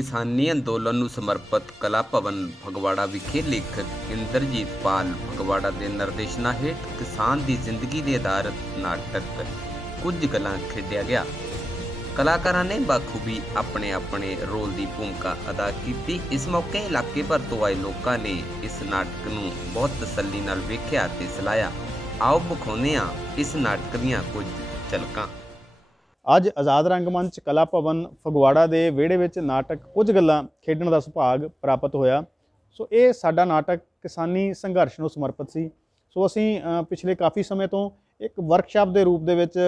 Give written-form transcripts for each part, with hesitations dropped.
किसानी अंदोलन ਨੂੰ ਸਮਰਪਿਤ ਕਲਾ ਭਵਨ ਫਗਵਾੜਾ ਵਿਖੇ ਲੇਖਕ ਇੰਦਰਜੀਤ ਪਾਲ ਫਗਵਾੜਾ ਦੇ ਨਿਰਦੇਸ਼ਨਾਂ ਹੇਠ ਕਿਸਾਨ ਦੀ ਜ਼ਿੰਦਗੀ ਦੇ ਆਧਾਰਿਤ ਨਾਟਕ ਕੁਝ ਗੱਲਾਂ ਖੇਡਿਆ ਗਿਆ। ਕਲਾਕਾਰਾਂ ਨੇ ਬਾਖੂਬੀ ਆਪਣੇ ਆਪਣੇ ਰੋਲ ਦੀ ਭੂਮਿਕਾ ਅਦਾ ਕੀਤੀ। ਇਸ ਮੌਕੇ ਇਲਾਕੇ ਭਰ ਤੋਂ ਆਏ ਲੋਕਾਂ ਨੇ ਇਸ ਨਾਟਕ ਨੂੰ ਬਹੁਤ ਤਸੱਲੀ ਨਾਲ ਵੇਖਿਆ ਤੇ ਸਲਾਹਿਆ। ਆਓ ਵਿਖਾਉਂਦੇ ਹਾਂ ਇਸ ਨਾਟਕ ਦੀਆਂ ਕੁਝ ਝਲਕਾਂ। ਅੱਜ ਆਜ਼ਾਦ ਰੰਗਮੰਚ ਕਲਾ ਭਵਨ ਫਗਵਾੜਾ ਦੇ ਵਿਹੜੇ ਵਿੱਚ ਨਾਟਕ ਕੁਝ ਗੱਲਾਂ ਖੇਡਣ ਦਾ ਸੁਭਾਗ ਪ੍ਰਾਪਤ ਹੋਇਆ। ਸੋ ਇਹ ਸਾਡਾ ਨਾਟਕ ਕਿਸਾਨੀ ਸੰਘਰਸ਼ ਨੂੰ ਸਮਰਪਿਤ ਸੀ। ਸੋ ਅਸੀਂ ਪਿਛਲੇ ਕਾਫੀ ਸਮੇਂ ਤੋਂ ਇੱਕ ਵਰਕਸ਼ਾਪ ਦੇ ਰੂਪ ਦੇ ਵਿੱਚ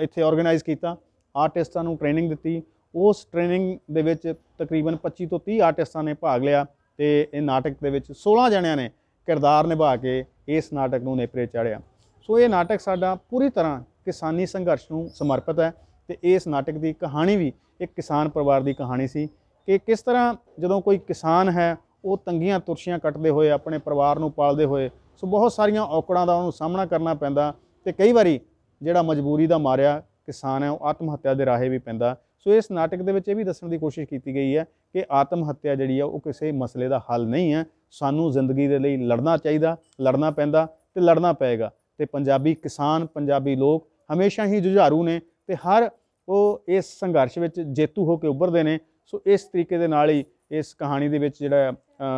ਇੱਥੇ ਆਰਗੇਨਾਈਜ਼ ਕੀਤਾ, ਆਰਟਿਸਟਾਂ ਨੂੰ ਟ੍ਰੇਨਿੰਗ ਦਿੱਤੀ। ਉਸ ਟ੍ਰੇਨਿੰਗ ਦੇ ਵਿੱਚ ਤਕਰੀਬਨ 25 ਤੋਂ 30 ਆਰਟਿਸਟਾਂ ਨੇ ਭਾਗ ਲਿਆ ਤੇ ਇਹ ਨਾਟਕ ਦੇ ਵਿੱਚ 16 ਜਣਿਆਂ ਨੇ ਕਿਰਦਾਰ ਨਿਭਾ ਕੇ ਇਸ ਨਾਟਕ ਨੂੰ ਨੇਪਰੇ ਚਾੜਿਆ। ਸੋ ਇਹ ਨਾਟਕ ਸਾਡਾ ਪੂਰੀ ਤਰ੍ਹਾਂ ਕਿਸਾਨੀ ਸੰਘਰਸ਼ ਨੂੰ ਸਮਰਪਿਤ ਹੈ ਤੇ ਇਸ ਨਾਟਕ ਦੀ ਕਹਾਣੀ ਵੀ ਇੱਕ ਕਿਸਾਨ ਪਰਿਵਾਰ ਦੀ ਕਹਾਣੀ ਸੀ ਕਿ ਕਿਸ ਤਰ੍ਹਾਂ ਜਦੋਂ ਕੋਈ ਕਿਸਾਨ ਹੈ ਉਹ ਤੰਗੀਆਂ ਤੁਰਸ਼ੀਆਂ ਕੱਟਦੇ ਹੋਏ ਆਪਣੇ ਪਰਿਵਾਰ ਨੂੰ ਪਾਲਦੇ ਹੋਏ ਸੋ ਬਹੁਤ ਸਾਰੀਆਂ ਔਕੜਾਂ ਦਾ ਉਹਨੂੰ ਸਾਹਮਣਾ ਕਰਨਾ ਪੈਂਦਾ ਤੇ ਕਈ ਵਾਰੀ ਜਿਹੜਾ ਮਜਬੂਰੀ ਦਾ ਮਾਰਿਆ ਕਿਸਾਨ ਹੈ ਉਹ ਆਤਮ ਹੱਤਿਆ ਦੇ ਰਾਹੇ ਵੀ ਪੈਂਦਾ। ਸੋ ਇਸ ਨਾਟਕ ਦੇ ਵਿੱਚ ਇਹ ਵੀ ਦੱਸਣ ਦੀ ਕੋਸ਼ਿਸ਼ ਕੀਤੀ ਗਈ ਹੈ ਕਿ ਆਤਮ ਹੱਤਿਆ ਜਿਹੜੀ ਆ ਉਹ ਕਿਸੇ ਮਸਲੇ ਦਾ ਹੱਲ ਨਹੀਂ ਹੈ। ਸਾਨੂੰ ਜ਼ਿੰਦਗੀ ਦੇ ਲਈ ਲੜਨਾ ਚਾਹੀਦਾ, ਲੜਨਾ ਪੈਂਦਾ ਤੇ ਲੜਨਾ ਪਏਗਾ। ਤੇ ਪੰਜਾਬੀ ਕਿਸਾਨ, ਪੰਜਾਬੀ ਲੋਕ ਹਮੇਸ਼ਾ ਹੀ ਜੁਝਾਰੂ ਨੇ ਤੇ ਹਰ ਉਹ ਇਸ ਸੰਘਰਸ਼ ਵਿੱਚ ਜੇਤੂ ਹੋ ਕੇ ਉੱਭਰਦੇ ਨੇ। ਸੋ ਇਸ ਤਰੀਕੇ ਦੇ ਨਾਲ ਹੀ ਇਸ ਕਹਾਣੀ ਦੇ ਵਿੱਚ ਜਿਹੜਾ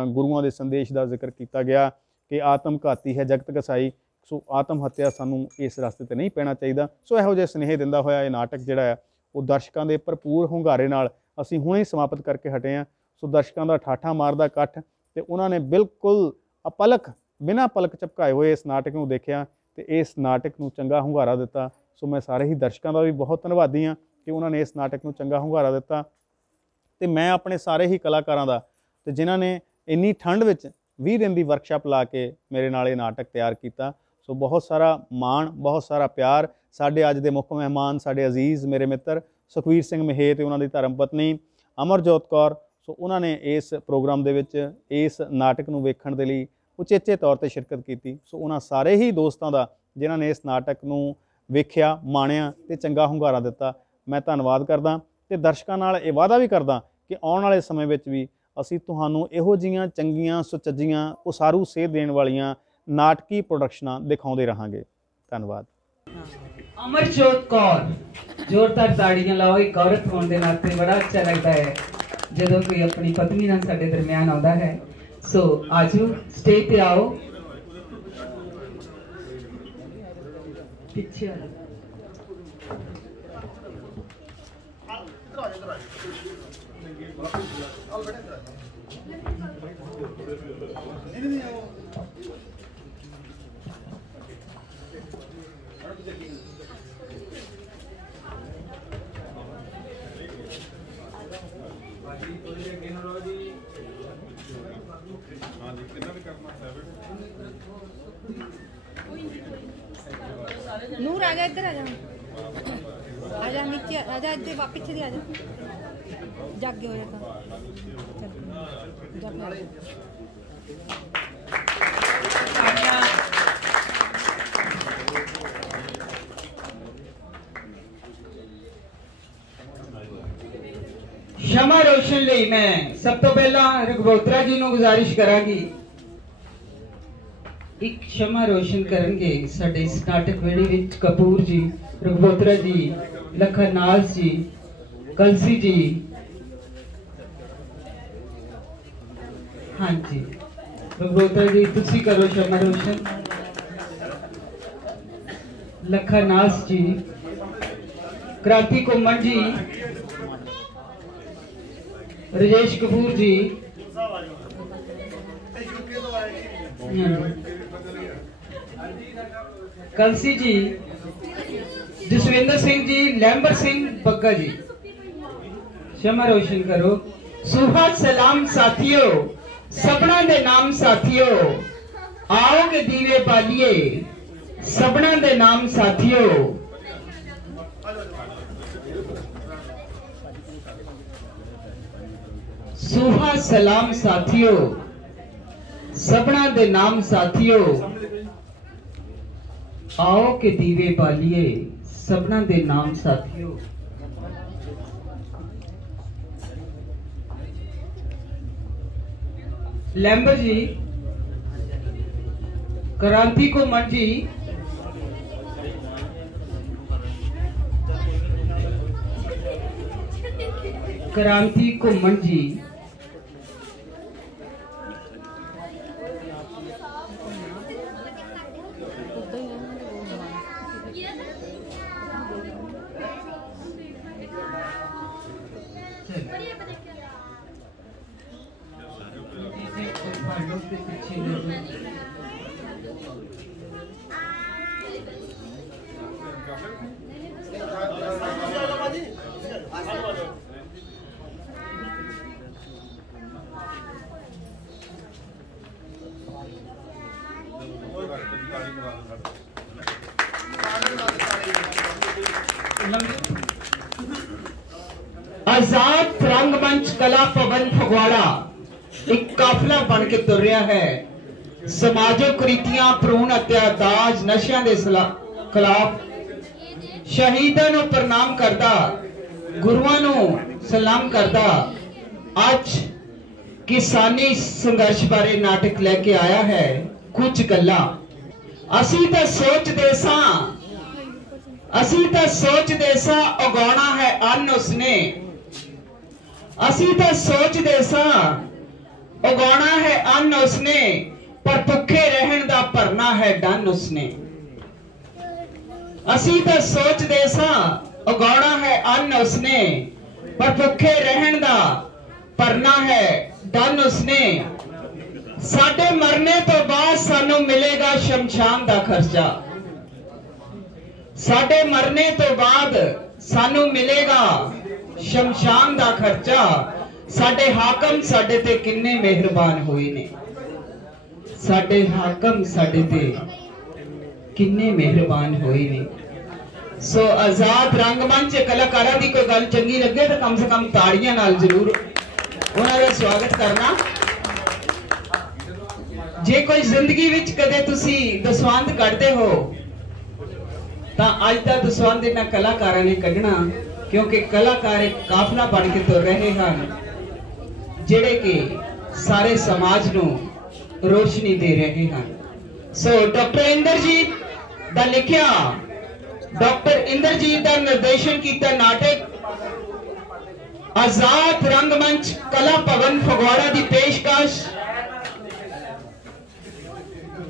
ਗੁਰੂਆਂ ਦੇ ਸੰਦੇਸ਼ ਦਾ ਜ਼ਿਕਰ ਕੀਤਾ ਗਿਆ ਕਿ ਆਤਮ ਘਾਤੀ ਹੈ ਜਗਤ ਕਸਾਈ। ਸੋ ਆਤਮ ਹੱਤਿਆ ਸਾਨੂੰ ਇਸ ਰਸਤੇ 'ਤੇ ਨਹੀਂ ਪੈਣਾ ਚਾਹੀਦਾ। ਸੋ ਇਹੋ ਜਿਹੇ ਸੁਨੇਹੇ ਦਿੰਦਾ ਹੋਇਆ ਇਹ ਨਾਟਕ ਜਿਹੜਾ ਹੈ ਉਹ ਦਰਸ਼ਕਾਂ ਦੇ ਭਰਪੂਰ ਹੁੰਗਾਰੇ ਨਾਲ ਅਸੀਂ ਹੁਣੇ ਸਮਾਪਤ ਕਰਕੇ ਹਟੇ ਹਾਂ। ਸੋ ਦਰਸ਼ਕਾਂ ਦਾ ਠਾਠਾ ਮਾਰਦਾ ਇਕੱਠ ਤੇ ਉਹਨਾਂ ਨੇ ਬਿਲਕੁਲ ਅਪਲਕ ਬਿਨਾਂ ਪਲਕ ਝਪਕਾਏ ਹੋਏ ਇਸ ਨਾਟਕ ਨੂੰ ਦੇਖਿਆ ਤੇ ਇਸ ਨਾਟਕ ਨੂੰ ਚੰਗਾ ਹੁੰਗਾਰਾ ਦਿੱਤਾ। ਸੋ ਮੈਂ ਸਾਰੇ ਹੀ ਦਰਸ਼ਕਾਂ ਦਾ ਵੀ ਬਹੁਤ ਧੰਨਵਾਦੀ ਹਾਂ ਕਿ ਉਹਨਾਂ ਨੇ ਇਸ ਨਾਟਕ ਨੂੰ ਚੰਗਾ ਹੁੰਗਾਰਾ ਦਿੱਤਾ ਤੇ ਮੈਂ ਆਪਣੇ ਸਾਰੇ ਹੀ ਕਲਾਕਾਰਾਂ ਦਾ ਤੇ ਜਿਨ੍ਹਾਂ ਨੇ ਇੰਨੀ ਠੰਡ ਵਿੱਚ 20 ਦਿਨ ਦੀ ਵਰਕਸ਼ਾਪ ਲਾ ਕੇ ਮੇਰੇ ਨਾਲ ਇਹ ਨਾਟਕ ਤਿਆਰ ਕੀਤਾ। ਸੋ ਬਹੁਤ ਸਾਰਾ ਮਾਣ, ਬਹੁਤ ਸਾਰਾ ਪਿਆਰ। ਸਾਡੇ ਅੱਜ ਦੇ ਮੁੱਖ ਮਹਿਮਾਨ ਸਾਡੇ ਅਜ਼ੀਜ਼ ਮੇਰੇ ਮਿੱਤਰ ਸੁਖਵੀਰ ਸਿੰਘ ਮਹੇ ਤੇ ਉਹਨਾਂ ਦੀ ਧਰਮ ਪਤਨੀ ਅਮਰਜੋਤ ਕੌਰ। ਸੋ ਉਹਨਾਂ ਨੇ ਇਸ ਪ੍ਰੋਗਰਾਮ ਦੇ ਵਿੱਚ ਇਸ ਨਾਟਕ ਨੂੰ ਵੇਖਣ ਦੇ ਲਈ ਉਚੇਚੇ ਤੌਰ 'ਤੇ ਸ਼ਿਰਕਤ ਕੀਤੀ। ਸੋ ਉਹਨਾਂ ਸਾਰੇ ਹੀ ਦੋਸਤਾਂ ਦਾ ਜਿਨ੍ਹਾਂ ਨੇ ਇਸ ਨਾਟਕ ਨੂੰ ਵੇਖਿਆ, ਮਾਣਿਆ ਤੇ ਚੰਗਾ ਹੁੰਗਾਰਾ ਦਿੱਤਾ, ਮੈਂ ਧੰਨਵਾਦ ਕਰਦਾ ਤੇ ਦਰਸ਼ਕਾਂ ਨਾਲ ਇਹ ਵਾਅਦਾ ਵੀ ਕਰਦਾ ਕਿ ਆਉਣ ਵਾਲੇ ਸਮੇਂ ਵਿੱਚ ਵੀ ਅਸੀਂ ਤੁਹਾਨੂੰ ਇਹੋ ਜਿਹੀਆਂ ਚੰਗੀਆਂ ਸੁਚੱਜੀਆਂ ਉਸਾਰੂ ਸੇਧ ਦੇਣ ਵਾਲੀਆਂ ਨਾਟਕੀ ਪ੍ਰੋਡਕਸ਼ਨਾਂ ਦਿਖਾਉਂਦੇ ਰਹਾਂਗੇ। ਧੰਨਵਾਦ। ਅਮਰਜੋਤ ਕੌਰ, ਜ਼ੋਰਦਾਰ ਤਾੜੀਆਂ ਲਾਓ। ਇੱਕ ਔਰਤ ਹੋਣ ਦੇ ਨਾਤੇ ਬੜਾ ਅੱਛਾ ਲੱਗਦਾ ਹੈ ਜਦੋਂ ਕੋਈ ਆਪਣੀ ਪਤਨੀ ਨਾਲ ਸਾਡੇ ਦਰਮਿਆਨ ਆਉਂਦਾ ਹੈ। ਸੋ ਆਜੋ ਸਟੇਜ ਤੇ ਆਓ। ਪਿੱਛੇ ਆ नूर आ जा, इधर आ जा नीचे आ जा, इधर पीछे आ जा, जागे हो जाता ਸ਼ਮਾ ਰੋਸ਼ਨ ਲਈ ਮੈਂ ਸਭ ਤੋਂ ਪਹਿਲਾਂ ਰਘਬੋਤਰਾ ਜੀ ਨੂੰ ਗੁਜ਼ਾਰਿਸ਼ ਕਰਾਂਗੀ ਇੱਕ ਸ਼ਮਾ ਰੋਸ਼ਨ ਕਰਨਗੇ ਸਾਡੇ ਇਸ ਨਾਟਕ ਵੇਲੇ ਵਿੱਚ। ਕਪੂਰ ਜੀ, ਰਘਬੋਤਰਾ ਜੀ, ਲਖਨ ਨਾਜ਼ ਜੀ, ਕਲਸੀ ਜੀ, ਹਾਂਜੀ ਰਘਬੋਤਰਾ ਜੀ ਤੁਸੀਂ ਕਰੋ ਸ਼ਮਾ ਰੋਸ਼ਨ। ਲਖਨ ਨਾਜ਼ ਜੀ, ਕ੍ਰਾਂਤੀ ਘੁੰਮਣ ਜੀ, ਰਜੇਸ਼ ਕਪੂਰ ਜੀ, कलसी जी, जसविंदर सिंह जी, लैंबर सिंह बग्गा जी, शमा रोशन करो। सुबह सलाम साथियों, सबना दे नाम साथियों, आओ के दीवे पालिए, सबना दे नाम साथियों। सुबह सलाम साथियों, सबना दे नाम साथियों, आओ के दीवे बालिए, सबना दे नाम साथियों। लैम्बर जी, क्रांति घुमन जी, क्रांति घुमन जी, आजाद रंगमंच कला भवन फगवाड़ा एक काफिला बन के तुर रहा है। समाजो कुरीतियां, भ्रूण हत्या, दाज, नशियां दे खिलाफ शहीदां नूं प्रणाम करदा, गुरुआं नूं सलाम करदा अज किसानी संघर्ष बारे नाटक लेके आया है। कुछ गल्लां असीं तां सोचदे सां, असीं तां सोचदे सां उगाउणा है अन्न उसने, असीं तां सोचदे सां उगाउणा है अन्न उसने, पर भुखे रहन दा भरना है डन उसने। असीं तां सोचदे सां उगाउणा है अन्न उसने, पर भुखे रहन दा भरना है डन उसने। साडे मरने तो बाद सानू मिलेगा शमशान दा खर्चा, साडे मरने तो बाद सानू मिलेगा शमशान दा खर्चा। साडे हाकम साडे ते किन्ने मेहरबान होए ने, साडे हाकम साडे ते किन्ने मेहरबान होए ने। सो आजाद रंगमंच कलाकारां दी कोई गल चंगी लगे तो कम से कम ताड़ियां नाल जरूर उन्हां दा स्वागत करना। जे कोई जिंदगी विच कदे तुसी दसवंध कढदे हो तां अज दा दसवंध इन्हां कलाकारां ने कढना, क्योंकि कलाकार एक काफिला बन के तुर रहे हैं जिहड़े कि सारे समाज नूं रोशनी दे रहे हैं। सो डॉक्टर इंद्रजीत दा लिखिया, डॉक्टर इंद्रजीत दा निर्देशन कीता नाटक आजाद रंगमंच कला भवन फगवाड़ा दी पेशकश।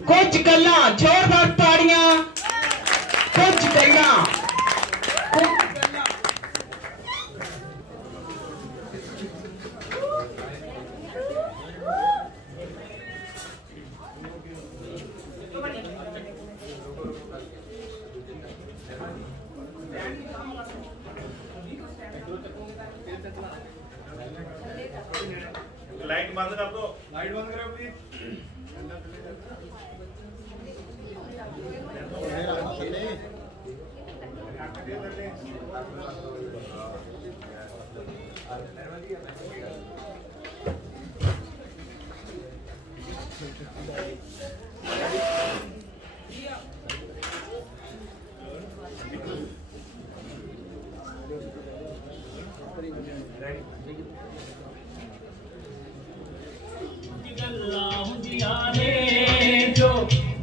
कुछ गल्लां, जोरदार ताड़ियां, कुछ गल्लां लाइट बंद कर दो, लाइट बंद करो प्लीज।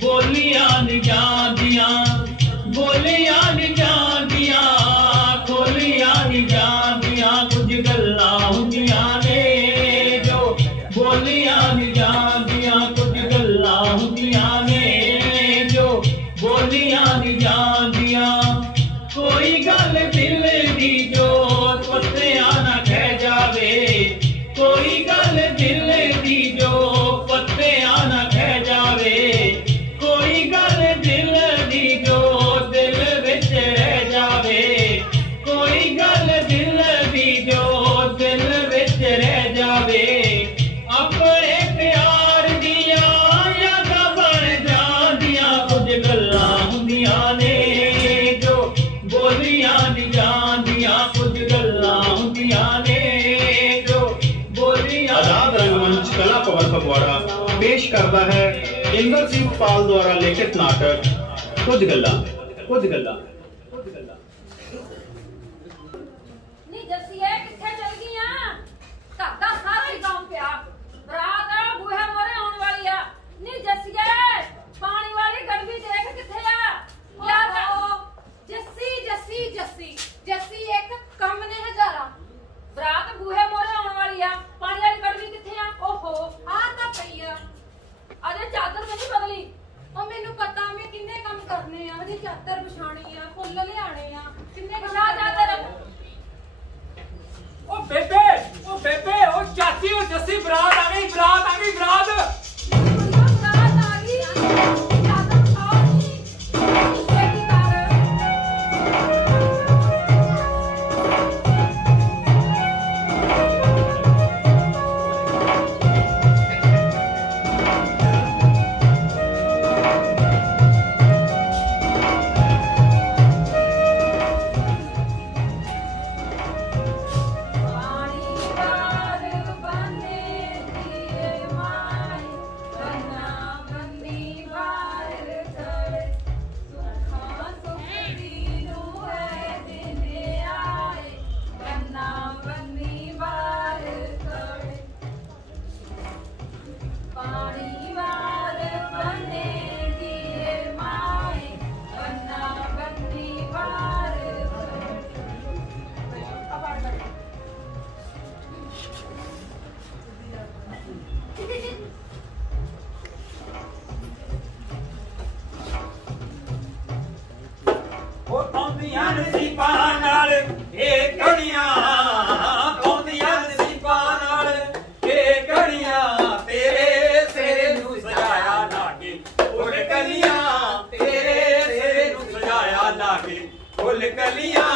बोलियां जादियां, बोलियां जादियां, खोलियां जादियां, कुछ गल्लां हुंदियां ने जो बोलियां जादियां, कुछ गल्लां हुंदियां ने जो बोलियां जादियां। कोई गल दिल दी जो पत्तियां ना कह जावे, कोई गल दिल दी जो पत्तियां ना कह जावे, कोई गल दिल दी जो दिल विच रह जावे, कोई गल दिल दी जो दिल विच रह जावे। अपने प्यार दिया यादां बन जांदियां, कुछ गल्लां हुंदियां ने जो बोलियां नहीं जांदियां, कुछ गल्लां हुंदियां ने जो बोलियां। आजाद रंगमंच कला भवन फगवाड़ा पेश करता है इंद्रजीत पाल द्वारा लिखित नाटक कुछ गल्लां। कुछ गल्लां। नी जसीए किथे चल गईयां? घर दा सारा ही गांव पिया, रात बूहे ਆਉਂਦੀਆਂ ਨਸੀਬਾਂ ਨਾਲ ਇਹ ਘੜੀਆਂ ਆਉਂਦੀਆਂ ਨਸੀਬਾਂ ਨਾਲ ਇਹ ਘੜੀਆਂ ਤੇਰੇ ਸਿਰੇ ਨੂੰ ਸਜਾਇਆ ਲਾਗੇ ਫੁੱਲ ਕਲੀਆਂ ਤੇਰੇ ਸਿਰੇ ਨੂੰ ਸਜਾਇਆ ਲਾਗੇ ਫੁੱਲ ਕਲੀਆਂ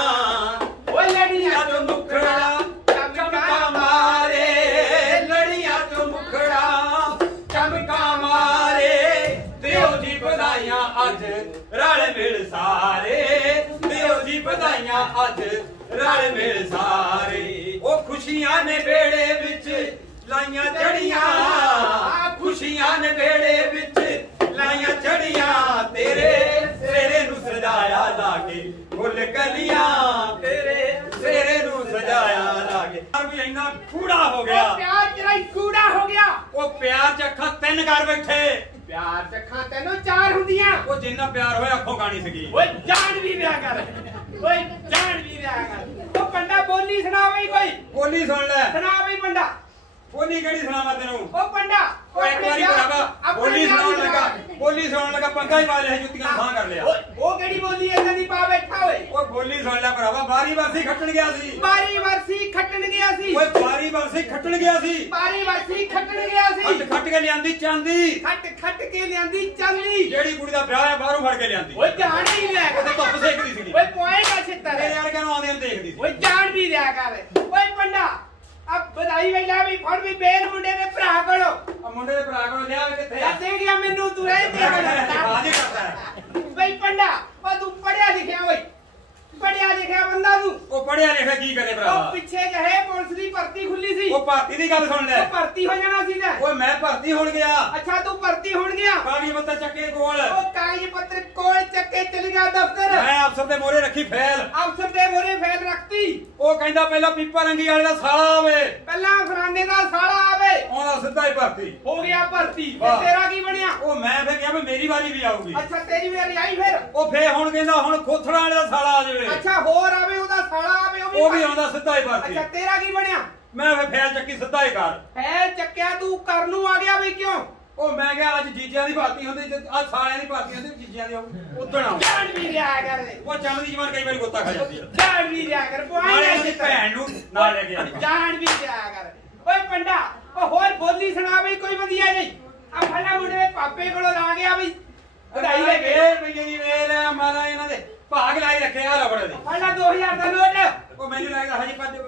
ਓ ਲੜੀਆਂ ਤੋਂ ਮੁਖੜਾ ਚਮਕਾ ਮਾਰੇ ਲੜੀਆਂ ਤੋਂ ਮੁਖੜਾ ਚਮਕਾ ਮਾਰੇ ਦਿਓ ਜੀ ਵਧਾਈਆਂ ਅੱਜ ਰਲ ਮਿਲ ਸਾਰੇ ਦਿਓ ਜੀ ਵਧਾਈਆਂ ਅੱਜ ਰਲ ਮਿਲ ਸਾਰੇ ਉਹ ਖੁਸ਼ੀਆਂ ਨੇ ਵੇੜੇ ਵਿੱਚ ਲਾਈਆਂ ਚੜੀਆਂ ਖੁਸ਼ੀਆਂ ਨੇ ਵੇੜੇ ਵਿੱਚ ਲਾਈਆਂ ਚੜੀਆਂ ਤੇਰੇ ਸਿਰੇ ਨੂੰ ਸਜਾਇਆ ਲਾਗੇ ਫੁੱਲ ਕਲੀਆਂ ਤੇਰੇ ਸਿਰੇ ਨੂੰ ਸਜਾਇਆ ਲਾਗੇ ਵੀ ਇੰਨਾ ਕੂੜਾ ਹੋ ਗਿਆ ਪਿਆਰ ਤੇਰਾ ਹੀ ਕੂੜਾ ਹੋ ਗਿਆ ਉਹ ਪਿਆਰ ਚ ਅੱਖਾਂ ਤਿੰਨ ਕਰ ਬੈਠੇ ਪਿਆਰ ਚ ਅੱਖਾਂ ਤੈਨੂੰ ਚਾਰ ਹੁੰਦੀਆਂ ਉਹ ਜਿੰਨਾ ਪਿਆਰ ਹੋਇਆ ਅੱਖੋਂ ਗਾਣੀ ਸੀਗੀ ਓਏ ਜਾਣ ਵੀ ਵਿਆਹ ਕਰ ਓਏ ਜਾਣ ਵੀ ਵਿਆਹ ਕਰ ਉਹ ਪੰਡਾ ਬੋਲੀ ਸੁਣਾ ਬਈ ਕੋਈ ਬੋਲੀ ਸੁਣ ਲੈ ਸੁਣਾ ਬਈ ਪੰਡਾ ਬੋਲੀ ਕਿਹੜੀ ਸੁਣਾਵਾਂ ਤੈਨੂੰ ਉਹ ਪੰਡਾ ਉਹ ਇੱਕ ਵਾਰੀ ਭਰਾਵਾ ਬੋਲੀ ਸੁਣਾਉਣ ਲੱਗਾ ਪੰਗਾ ਹੀ ਪਾ ਲਿਆ ਜੁੱਤੀਆਂ ਸਾਹ ਕਰ ਲਿਆ ਉਹ ਕਿਹੜੀ ਬੋਲੀ ਇਹਨਾਂ ਦੀ ਪਾ ਬੈਠਾ ਓਏ ਉਹ ਬੋਲੀ ਸੁਣ ਲੈ ਭਰਾਵਾ ਬਾਰੀ ਵਰਸੀ ਖੱਟਣ ਗਿਆ ਸੀ ਬਾਰੀ ਵਰਸੀ ਖੱਟਣ ਗਿਆ ਸੀ ਓਏ ਬਾਰੀ ਵਰਸੀ ਖੱਟਣ ਗਿਆ ਸੀ ਬਾਰੀ ਵਰਸੀ ਖੱਟਣ ਗਿਆ ਸੀ ਖੱਟ ਖੱਟ ਕੇ ਲਿਆਂਦੀ ਚਾਂਦੀ ਖੱਟ ਕੇ ਲਿਆਂਦੀ ਚਾਂਦੀ ਜਿਹੜੀ ਕੁੜੀ ਦਾ ਵਿਆਹ ਹੈ ਬਾਹਰੋਂ ਫੜ ਕੇ ਲਿਆਂਦੀ ਓਏ ਜਾਣ ਵੀ ਲਿਆ ਉਹਦੇ ਧੁੱਪ ਸੇਕਦੀ ਸੀਗੀ ਓਏ ਪੋਏਗਾ ਛਿੱਤਰ ਤੇਰੇ ਯਾਰ ਕਿਹਨੂੰ ਆਉਂਦੇ ਨੂੰ ਦੇਖਦੀ ਸੀ ਓਏ ਜਾਣ ਵੀ ਲਿਆ ਕਰ ਓਏ ਪੰਡਾ ਆ ਵਧਾਈ ਵੇਲਾ ਵੀ ਫੜ ਵੀ ਬੇਲ ਮੁੰਡੇ ਦੇ ਭਰਾ ਕੋਲੋਂ ਆ ਮੁੰਡੇ ਦੇ ਭਰਾ ਕੋਲ ਲਿਆ ਕਿੱਥੇ ਦੱਸੇ ਗਿਆ ਮੈਨੂੰ ਤੂੰ ਰਹਿ ਦੇ ਹਾਜ਼ਰ ਕਰਦਾ ਬਈ ਪੰਡਾ ਉਹ ਤੂੰ ਪੜਿਆ ਲਿਖਿਆ ਓਏ ਪੜਿਆ ਲਿਖਿਆ ਬੰਦਾ ਤੂੰ ਉਹ ਪੜਿਆ ਲਿਖਿਆ ਕੀ ਕਰੇ ਉਹ ਭਰਾਵਾ ਪਿੱਛੇ ਜਹੇ ਪੁਲਿਸ ਦੀ ਭਰਤੀ ਖੁੱਲੀ ਸੀ ਉਹ ਭਰਤੀ ਦੀ ਗੱਲ ਸੁਣ ਲੈ ਉਹ ਭਰਤੀ ਹੋ ਜਾਣਾ ਸੀ ਲੈ ਓਏ ਮੈਂ ਭਰਤੀ ਹੋਣ ਗਿਆ ਅੱਛਾ ਤੂੰ ਭਰਤੀ ਹੋਣ ਗਿਆ ਕਾਗਜ਼ ਪੱਤਰ ਚੱਕੇ ਕੋਲ ਉਹ ਕਾਗਜ਼ ਪੱਤਰ ਕੋਲ ਚੱਕੇ ਚਲ ਗਿਆ ਦਫ਼ਤਰ ਮੈਂ ਅਫਸਰ ਦੇ ਮੋਹਰੇ ਰੱਖੀ ਫੈਲ ਅਫਸਰ ਦੇ ਮੋਰੇ ਫੈਲ ਰੱਖਤੀ ਉਹ ਕਹਿੰਦਾ ਪਹਿਲਾਂ ਪੀਪਾ ਰੰਗੀ ਵਾਲੇ ਦਾ ਸਾਲਾ ਆਵੇ ਪਹਿਲਾਂ ਫਰਾਨੇ ਦਾ ਸਾਲਾ ਆਵੇ ਉਹਦਾ ਸਿੱਧਾ ਹੀ ਭਰਤੀ ਹੋ ਗਿਆ ਭਰਤੀ ਤੇ ਵਾਹ। ਤੇਰਾ ਕੀ ਬਣਿਆ ਉਹ ਮੈਂ ਫਿਰ ਕਿਹਾ ਵੀ ਮੇਰੀ ਵਾਰੀ ਵੀ ਆਊਗੀ ਅੱਛਾ ਤੇਰੀ ਵਾਰੀ ਆਈ ਫਿਰ ਉਹ ਫੇਰ ਹੁਣ ਕਹਿੰਦਾ ਹੁਣ ਖੋਥੜਾ ਵਾਲੇ ਦਾ ਸਾਲਾ ਆ ਜਾਵੇ ਅੱਛਾ ਹੋਰ ਆਵੇ ਉਹਦਾ ਸਾਲਾ ਆਵੇ ਉਹ ਵੀ ਭਰਤੀ। ਆਉਂਦਾ ਸਿੱਧਾ ਹੀ ਭਰਤੀ ਅੱਛਾ ਤੇਰਾ ਕੀ ਬਣਿਆ ਮੈਂ ਫਿਰ ਫੈਲ ਚੱਕੀ ਸਿੱਧਾ ਹੀ ਕਰ ਫੈਲ ਚੱਕਿਆ ਤੂੰ ਕਰਨ ਨੂੰ ਆ ਗਿਆ ਵੀ ਕਿਉਂ ਉਹ ਮੈਂ ਕਿਹਾ ਅੱਜ ਜੀਜਿਆਂ ਦੀ ਭਰਤੀ ਹੁੰਦੀ ਤੇ ਅੱਜ ਸਾਲਿਆਂ ਦੀ ਭਰਤੀ ਹੁੰਦੀ ਜੀਜਿਆਂ ਦੀ ਉਦੋਂ ਆਉਂ ਜਾਣ ਵੀ ਲਿਆ ਕਰ ਉਹ ਚੰਦ ਦੀ ਜਮਾਨ ਕਈ ਵਾਰੀ ਗੋਤਾ ਖਾ ਜਾਂਦੀ ਹੈ ਜਾਣ ਵੀ ਲਿਆ ਕਰ ਨਾਲੇ ਪੁਆਇੰਟ ਉਹਦੀ ਭੈਣ ਨੂੰ ਨਾਲ ਲੈ ਕੇ ਆਉਂਦੀ ਜਾਣ ਵੀ ਲਿਆ ਕਰ ਓਏ ਪੰਡਾ ਉਹ ਹੋਰ ਬੋਲੀ ਸੁਣਾ ਬਈ ਕੋਈ ਵਧੀਆ ਨਹੀਂ ਆ ਫਲਾ ਮੁੰਡੇ ਦੇ ਪਾਪੇ ਕੋਲੋਂ ਲਾ ਗਿਆ ਬਈ ਵਧਾਈ ਲੈ ਕੇ ਵੇਲ ਪਈਏ ਦੀ ਵੇਲ ਆ ਮਾਰਾ ਇਹਨਾਂ ਦੇ ਭਾਗ ਲਾਈ ਰੱਖਿਆ ਆ ਰਬੜ ਦੀ ਫਲਾ 2000 ਦਾ ਨੋਟ ਉਹ ਮੈਨੂੰ ਲੱਗਦਾ ਹਜੇ ਪੰਜ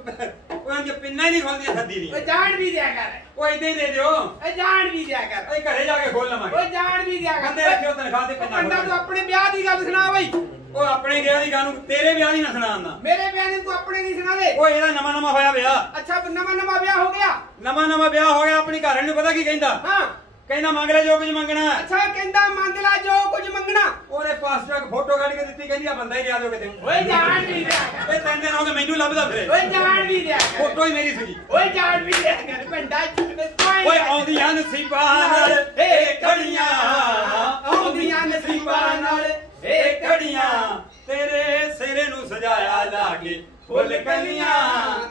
ਉਹਨਾਂ ਦੀ ਪਿੰਨਾ ਹੀ ਨਹੀਂ ਖੋਲਦੀਆਂ ਸੱਦੀ ਓਏ ਨਹੀਂ ਜਾਣ ਵੀ ਦਿਆ ਕਰ ਉਹ ਇਦਾਂ ਹੀ ਦੇ ਦਿਓ ਓਏ ਜਾਣ ਵੀ ਦਿਆ ਕਰ ਅਸੀਂ ਘਰੇ ਜਾ ਕੇ ਖੋਲ ਲਵਾਂਗੇ ਓਏ ਜਾਣ ਵੀ ਦਿਆ ਕਰ ਬੰਦੇ ਰੱਖਿਓ ਤਨਖਾਹ ਤੇ ਪੰਡਾ ਪਿੰਨਾ ਤੂੰ ਆਪਣੇ ਵਿਆਹ ਦੀ ਗੱਲ ਸੁਣਾ ਬਈ ਉਹ ਆਪਣੇ ਵਿਆਹ ਦੀ ਗੱਲ ਨੂੰ ਤੇਰੇ ਵਿਆਹ ਦੀ ਨਾ ਸੁਣਾਉਂਦਾ ਮੇਰੇ ਵਿਆਹ ਦੀ ਤੂੰ ਆਪਣੇ ਦੀ ਸੁਣਾ ਦੇ ਉਹ ਇਹਦਾ ਨਵਾਂ ਨਵਾਂ ਹੋਇਆ ਵਿਆਹ ਅੱਛਾ ਨਵਾਂ ਵਿਆਹ ਹੋ ਗਿਆ ਨਵਾਂ ਵਿਆਹ ਹੋ ਗਿਆ ਆਪਣੀ ਘਰ ਨੂੰ ਪਤਾ ਕੀ ਕਹਿੰਦਾ ਹਾਂ ਕਹਿੰਦਾ ਮੰਗ ਲੈ ਜੋ ਕੁਝ ਮੰਗਣਾ ਅੱਛਾ ਕਹਿੰਦਾ ਮੰਗ ਲੈ ਜੋ ਕੁਝ ਮੰਗਣਾ ਉਹਨੇ ਪਾਸਟਰ ਕੋ ਫੋਟੋ ਕੱਢ ਕੇ ਦਿੱਤੀ ਕਹਿੰਦੀ ਆ ਬੰਦਾ ਹੀ ਲਿਆ ਦਿਓ ਕਿਤੇ ਓਏ ਜਾਣ ਵੀ ਦਿਆ ਕਰ ਇਹ 3 ਦਿਨ ਹੋ ਗਏ ਮੈਨੂੰ ਲੱਭਦਾ ਫਿਰੇ ਓਏ ਜਾਣ ਵੀ ਦਿਆ ਕਰ ਫੋਟੋ ਹੀ ਮੇਰੀ ਸੀਗੀ ਓਏ ਜਾਣ ਵੀ ਦਿਆ ਕਰ ਪੰਡਾ ਓਏ ਆਉਂਦੀਆਂ ਨਸੀਬਾਂ ਨਾਲ ਇਹ ਘੜੀਆਂ ਆਉਂਦੀਆਂ ਨਸੀਬਾਂ ਨਾਲ ਇਹ ਘੜੀਆਂ ਤੇਰੇ ਸਿਰੇ ਨੂੰ ਸਜਾਇਆ ਲਾਗੇ ਫੁੱਲ ਕਲੀਆਂ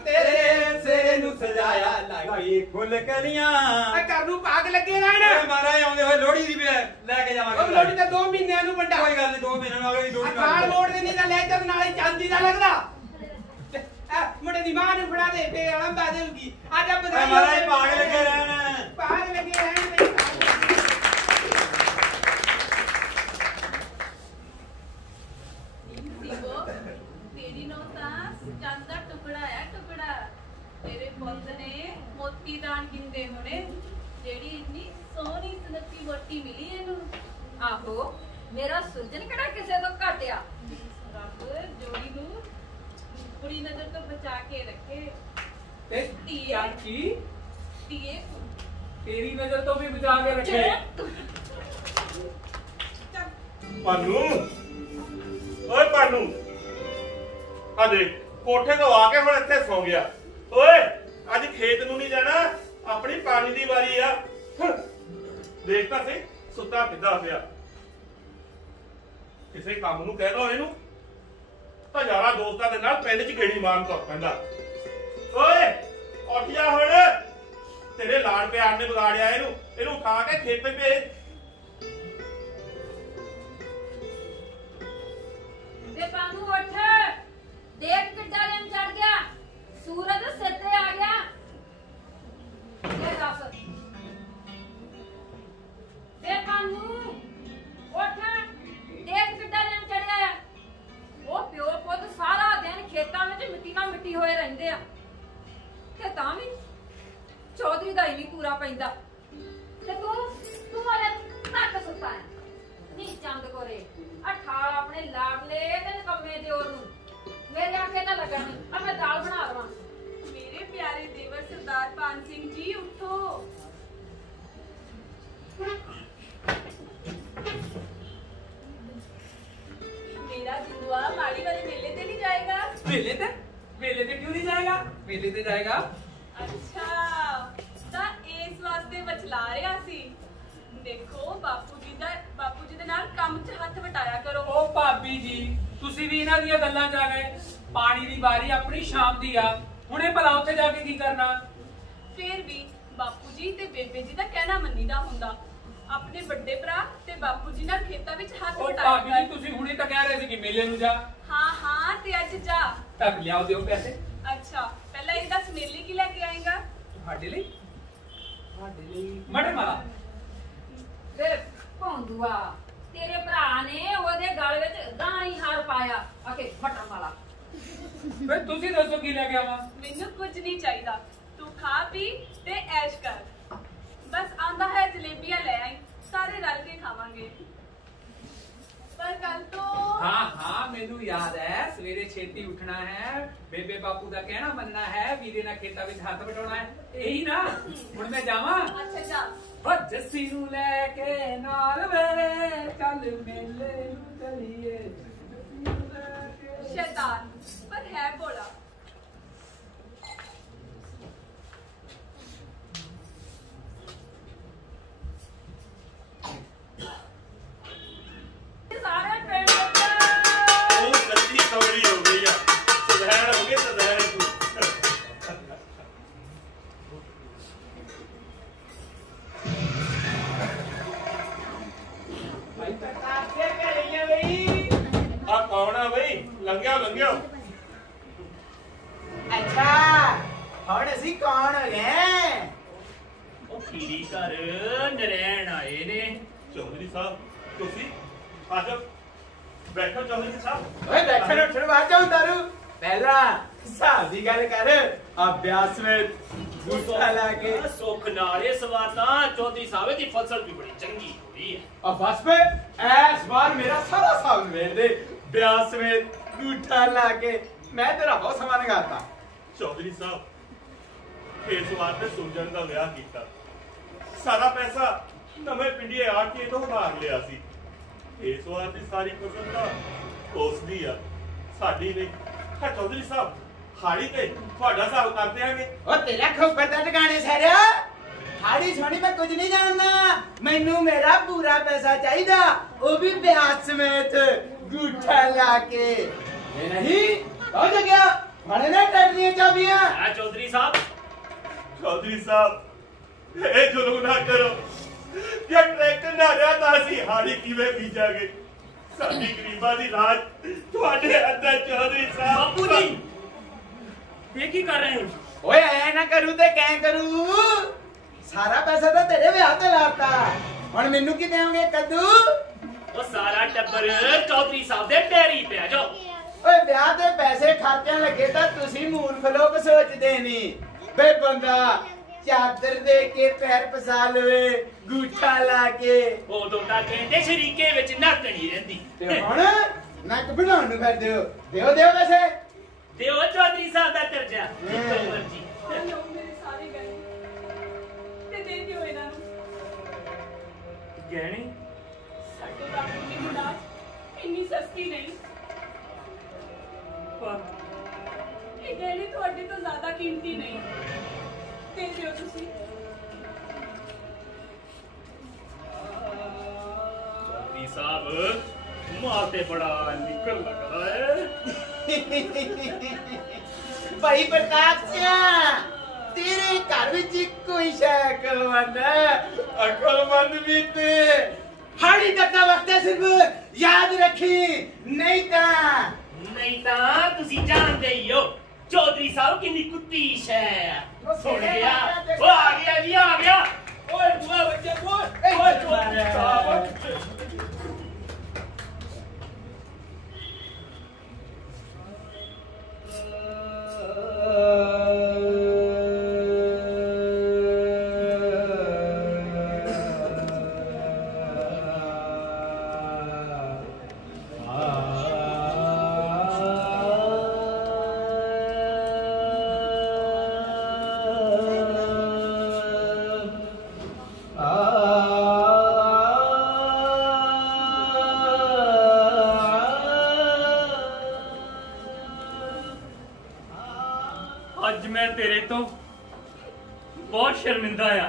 ਤੇਰੇ ਸਿਰੇ ਨੂੰ ਸਜਾਇਆ ਲਾਗੇ ਫੁੱਲ ਕਲੀਆਂ ਆ ਘਰ ਨੂੰ ਭਾਗ ਲੱਗੇ ਓਏ ਰਹਿਣ ਮਹਾਰਾਜ ਆਉਂਦੇ ਹੋਏ ਲੋਹੜੀ ਦੀ ਵੀ ਲੈ ਕੇ ਉਹ ਜਾਵਾਂਗੇ ਲੋੜੀ ਤਾਂ 2 ਮਹੀਨਿਆਂ ਨੂੰ ਵੱਡਾ ਕੋਈ ਗੱਲ ਨਹੀਂ 2 ਮਹੀਨੇ ਨਾਲ ਅਗਲੀ ਲੋਹੜੀ ਅਖਾੜ ਮੋੜ ਦੇ ਨਹੀਂ ਤਾਂ ਲੈ ਚੱਲ ਨਾਲੇ ਚਾਂਦੀ ਦਾ ਲੱਗਦਾ ਮੁੰਡੇ ਦੀ ਮਾਂ ਨੂੰ ਫੜਾ ਦੇ ਤੇ ਅਲੰਬਾ ਦੇਊਗੀ ਆ ਜਾ ਬਧਾਈ ਮਹਾਰਾਜ ਭਾਗ ਲੱਗੇ ਰਹਿਣ ਭਾਗ ਲੱਗੇ ਰਹਿਣ ਬਈ तेरी नौता चंद दा टुकड़ा है टुकड़ा तेरे पुत ने मोती दान गिनदे होने जेड़ी इतनी सोहनी सुनती मोटी मिली इनु आहो मेरा सुरजन किहड़ा किसे तो घटिया रब जोड़ी नु बुरी नजर तो बचा के रखे ਤੇ ਧੀਏ। ਚਾਚੀ धीए ਤੇਰੀ ਨਜ਼ਰ ਤੋਂ ਵੀ ਬਚਾ ਕੇ ਰੱਖੇ ਪਾਨੂ ਓਏ ਪਾਨੂ ਆ ਦੇਖ ਕੋਠੇ ਤੋਂ ਆ ਕੇ ਹੁਣ ਇੱਥੇ ਸੌ ਗਿਆ ਓਏ ਅੱਜ ਖੇਤ ਨੂੰ ਨਹੀਂ ਜਾਣਾ ਆਪਣੀ ਪਾਣੀ ਦੀ ਵਾਰੀ ਆ ਦੇਖ ਤਾਂ ਸਹੀ ਸੁੱਤਾ ਕਿੱਦਾਂ ਪਿਆ ਕਿਸੇ ਕੰਮ ਨੂੰ ਕਹਿ ਦੋ ਇਹਨੂੰ ਤਾਂ ਯਾਰਾ ਦੋਸਤਾਂ ਦੇ ਨਾਲ ਪਿੰਡ 'ਚ ਗੇੜੀ ਮਾਰਨ ਤੋਂ ਪੈਂਦਾ ਓਏ ਉੱਠ ਜਾ ਹੁਣ ਤੇਰੇ ਲਾੜ ਪਿਆਰ ਨੇ ਵਿਗਾੜਿਆ ਇਹਨੂੰ ਉਠਾ ਕੇ ਖੇਤ ਭੇਜ ਵੇ ਕਾਨੂੰ ਉੱਠ, ਦੇਖ ਕਿੱਡਾ ਦਿਨ ਚੜ ਗਿਆ, ਸੂਰਜ ਸਿਰ ਤੇ ਆ ਗਿਆ। ਇਹ ਦੱਸ ਵੇ ਕਾਨੂੰ ਉੱਠ, ਦੇਖ ਕਿੱਡਾ ਦਿਨ ਚੜਿਆ ਆ। ਉਹ ਪਿਓ ਪੁੱਤ ਸਾਰਾ ਦਿਨ ਖੇਤਾਂ ਵਿੱਚ ਮਿੱਟੀ ਨਾਲ ਮਿੱਟੀ ਹੋਏ ਰਹਿੰਦੇ ਆ ਤੇ ਤਾਂ ਵੀ ਚੌਧਰੀ ਦਾ ਹੀ ਨਹੀਂ ਪੂਰਾ ਪੈਂਦਾ। ਤੇ ਤੂੰ ਅਲੇ ਤੱਕ ਸੁੱਤਾ ਹੈ ਨੀ ਚੰਦ ਕੋਰੇ। ਅਠਾਲ ਆਪਣੇ ਲਾਡਲੇ ਤੇ ਨਕੰਮੇ ਦਿਓਰ ਨੂੰ ਮੇਰੇ ਆਖੇ ਤਾਂ ਲੱਗਾ ਨਹੀਂ। ਆ ਮੈਂ ਦਾਲ ਬਣਾ ਲਵਾਂ। ਮੇਰੇ ਪਿਆਰੇ ਦੇਵਰ ਸਰਦਾਰ ਪਾਨ ਸਿੰਘ ਜੀ ਉਠੋ। मेरा जिंदुआ माड़ी वाले मेले ते नहीं जाएगा? मेले ते क्यों नहीं जाएगा? मेले ते जाएगा। अच्छा ਤਾਂ ਇਸ ਵਾਸਤੇ ਬਚਲਾ ਰਿਹਾ ਸੀ। ਦੇਖੋ ਬਾਪੂ ਜੀ ਦੇ ਨਾਲ ਕੰਮ 'ਚ ਹੱਥ ਵਟਾਇਆ ਕਰੋ। ਉਹ ਭਾਬੀ ਜੀ ਤੁਸੀਂ ਵੀ ਇਹਨਾਂ ਦੀਆਂ ਗੱਲਾਂ 'ਚ ਆ ਗਏ। ਪਾਣੀ ਦੀ ਵਾਰੀ ਆਪਣੀ ਸ਼ਾਮ ਦੀ ਆ, ਹੁਣੇ ਭਲਾ ਉੱਥੇ ਜਾ ਕੇ ਕੀ ਕਰਨਾ? ਫੇਰ ਵੀ ਬਾਪੂ ਜੀ ਤੇ ਬੇਬੇ ਜੀ ਦਾ ਕਹਿਣਾ ਮੰਨੀਦਾ ਹੁੰਦਾ। ਆਪਣੇ ਵੱਡੇ ਭਰਾ ਤੇ ਬਾਪੂ ਜੀ ਨਾਲ ਖੇਤਾਂ ਵਿੱਚ ਹੱਥ ਉਹ ਵਟਾਇਆ ਭਾਬੀ ਜੀ ਤੁਸੀਂ ਹੁਣੇ ਤਾਂ ਕਹਿ ਰਹੇ ਸੀ ਕਿ ਮੇਲੇ ਨੂੰ ਜਾ। ਹਾਂ ਤੇ ਅੱਜ ਜਾ। ਤੱਕ ਲਿਆਓ ਦਿਓ ਪੈਸੇ। ਅੱਛਾ ਪਹਿਲਾਂ ਇਹ ਦੱਸ ਮੇਲੇ ਕੀ ਲੈ ਕੇ ਆਏਗਾ? ਤੁਹਾਡੇ ਲਈ ਮਟਰ ਮਾਲਾ। ਵੇ ਭੌਂਦੂਆ ਤੇਰੇ ਭਰਾ ਨੇ ਉਹਦੇ ਗਲ ਵਿੱਚ ਗਾਣੀ ਹਾਰ ਪਾਇਆ ਆਕੇ ਫਟਣ ਵਾਲਾ। ਫਿਰ ਤੁਸੀਂ ਦੱਸੋ ਕੀ ਲੈ ਕੇ ਆਵਾਂ? ਮੈਨੂੰ ਕੁਝ ਨਹੀਂ ਚਾਹੀਦਾ, ਤੂੰ ਖਾ ਪੀ ਤੇ ਐਸ਼ ਕਰ। ਬਸ ਆਂਦਾ ਹੈ ਜਲੇਬੀਆਂ ਲੈ ਆਈ, ਸਾਰੇ ਰਲ ਕੇ ਖਾਵਾਂਗੇ। ਪਰ ਕੱਲ ਤੋਂ ਹਾਂ ਮੈਨੂੰ ਯਾਦ ਹੈ, ਸਵੇਰੇ ਛੇਤੀ ਉੱਠਣਾ ਹੈ, ਬੇਬੇ ਬਾਪੂ ਦਾ ਕਹਿਣਾ ਮੰਨਣਾ ਹੈ, ਵੀਰੇ ਨਾਲ ਖੇਤਾਂ ਵਿੱਚ ਹੱਥ ਵਟਾਉਣਾ ਹੈ। ਇਹੀ ਨਾ ਹੁਣ ਮੈਂ ਜਾਵਾਂ? ਅੱਛਾ ਜਾ। ਉਹ ਜੱਸੀ ਨੂੰ ਲੈ ਕੇ ਨਾਲ ਵੇ ਚੱਲ ਮੇਲੇ ਨੂੰ ਚਲੀਏ। शैतान पर है भोला। सारे पेड़ ਉਹ ਸੱਚੀ ਕੌੜੀ ਹੋ ਗਈ ਆ। ਸਦੈਣ ਹੋ ਗਈ ਸਦੈਣ ਤੂੰ। ਆ ਕੌਣ ਆ ਬਈ? ਲੰਘਿਓ ਅੱਛਾ ਹੁਣ ਅਸੀਂ ਕੌਣ ਹੋ ਗਏ? ਉਹ ਖੀਰੀ ਘਰ ਨਰੈਣ ਆਏ ਨੇ। ਚੌਧਰੀ ਸਾਹਿਬ ਤੁਸੀਂ ਆ ਜਾਓ, ਬੈਠੋ ਚੌਧਰੀ ਸਾਹਿਬ। ਓਏ ਬੈਠਣ ਉੱਠਣ ਬਾਅਦ ਜਾਉਂ ਦਾਰੂ ਪਹਿਲਾਂ ਹਿਸਾਬ ਦੀ ਗੱਲ ਕਰ। ਅਭਿਆਸ ਵਿੱਚ ਗੁੱਸਾ ਲਾ ਕੇ ਸੁੱਖ ਨਾਲੇ ਸਵਾਤਾ ਚੌਧਰੀ ਸਾਹਿਬ ਦੀ ਫਸਲ ਵੀ ਬੜੀ ਚੰਗੀ ਹੋਈ ਹੈ। अब बस पे ऐस बार मेरा सारा साल मेरे दे ब्यास में गूठा लाके मैं तेरा बहुत समान गाता। ਚੌਧਰੀ ਸਾਹਿਬ ਇਸ ਵਾਰ ਤੇ ਸੁਲਝਣ ਦਾ ਵਿਆਹ ਕੀਤਾ, ਸਾਰਾ ਪੈਸਾ ਨਵੇਂ ਪਿੰਡੀਏ ਆੜਤੀਏ ਤੋਂ ਉਧਾਰ ਲਿਆ ਸੀ। ਇਸ ਵਾਰ ਦੀ ਸਾਰੀ ਫਸਲ ਤਾਂ ਉਸ ਦੀ ਆ, ਸਾਡੀ ਨਹੀਂ। ਹਾਂ ਚੌਧਰੀ ਸਾਹਿਬ ਹਾੜੀ ਤੇ ਤੁਹਾਡਾ ਹਿਸਾਬ ਕਰ ਦਿਆਂਗੇ। ओ तेरा खोपर दा टकाने सारा हाड़ी छोड़ी मैं कुछ नहीं जानना। मैनू मेरा पूरा पैसा चाहिए, वो भी ब्याज समेत गूठा लाके। ये नहीं हो गया भाड़े ना टैक्सी चाबियां। चौधरी साहब ਚੌਧਰੀ ਸਾਹਿਬ ਇਹ ਜ਼ੁਲਮ ਨਾ ਕਰੋ। ਜੇ ਟਰੈਕਟਰ ਨਾ ਰਿਹਾ ਤਾਂ ਅਸੀਂ ਹਾੜੀ ਕਿਵੇਂ ਬੀਜਾਂਗੇ? ਸਾਡੀ ਗਰੀਬਾਂ ਦੀ ਰਾਜ ਤੁਹਾਡੇ ਹੱਥ ਹੈ ਚੌਧਰੀ ਸਾਹਿਬ। ਬਾਪੂ ਜੀ ये की कर रहे हो? ओए ऐ ना करूं ते क्या करूं? सारा पैसा तो तेरे ब्याह ते लाता, हुण मैनू की देओगे कद्दू? वो सारा टब्बर चौधरी साहब दे पैरी पे आ जाओ। ओए ब्याह दे पैसे खर्चन लगे तां तुसीं मूर्ख लोग सोचदे नहीं। बे बंदा चादर दे के पैर पसा लवे गूठा ला के। वो दोटा कहंदे शरीके विच नक नहीं रहिंदी। ते हुण नक बनाउण नूं फिरदे हो। दिओ पैसे दिओ चौधरी साहब दा कर्जा जितो मर्जी। ਲਓ ਮੇਰੇ ਸਾਰੇ ਗਹਿਣੇ ਤੇ ਦੇ ਦਿਓ ਇਹਨਾਂ ਨੂੰ। गहने ਸਾਡੇ ਬਾਪੂ ਜੀ ਦੀ ਲਾਸ਼ ਇੰਨੀ ਸਸਤੀ ਨਹੀਂ। ਇਹ ਗਹਿਣੇ ਤੁਹਾਡੇ ਤੋਂ ਜ਼ਿਆਦਾ ਕੀਮਤੀ ਨਹੀਂ। ਦੇ ਦਿਓ ਤੁਸੀਂ। चौधरी साहब माते बड़ा निकल लगता है। भाई प्रताप सिंह तेरे घर विच कोई शैकलमंद अकलमंद भी ते हाड़ी तक का वक्त है, सिर्फ याद रखी, नहीं ता तुसी जानते ही हो चौधरी साहब कितनी कुत्तीश है। सुन गया वो आ गया जी, आ गया। ओए बुआ बच्चे ओए चौधरी साहब बहुत शर्मिंदा आ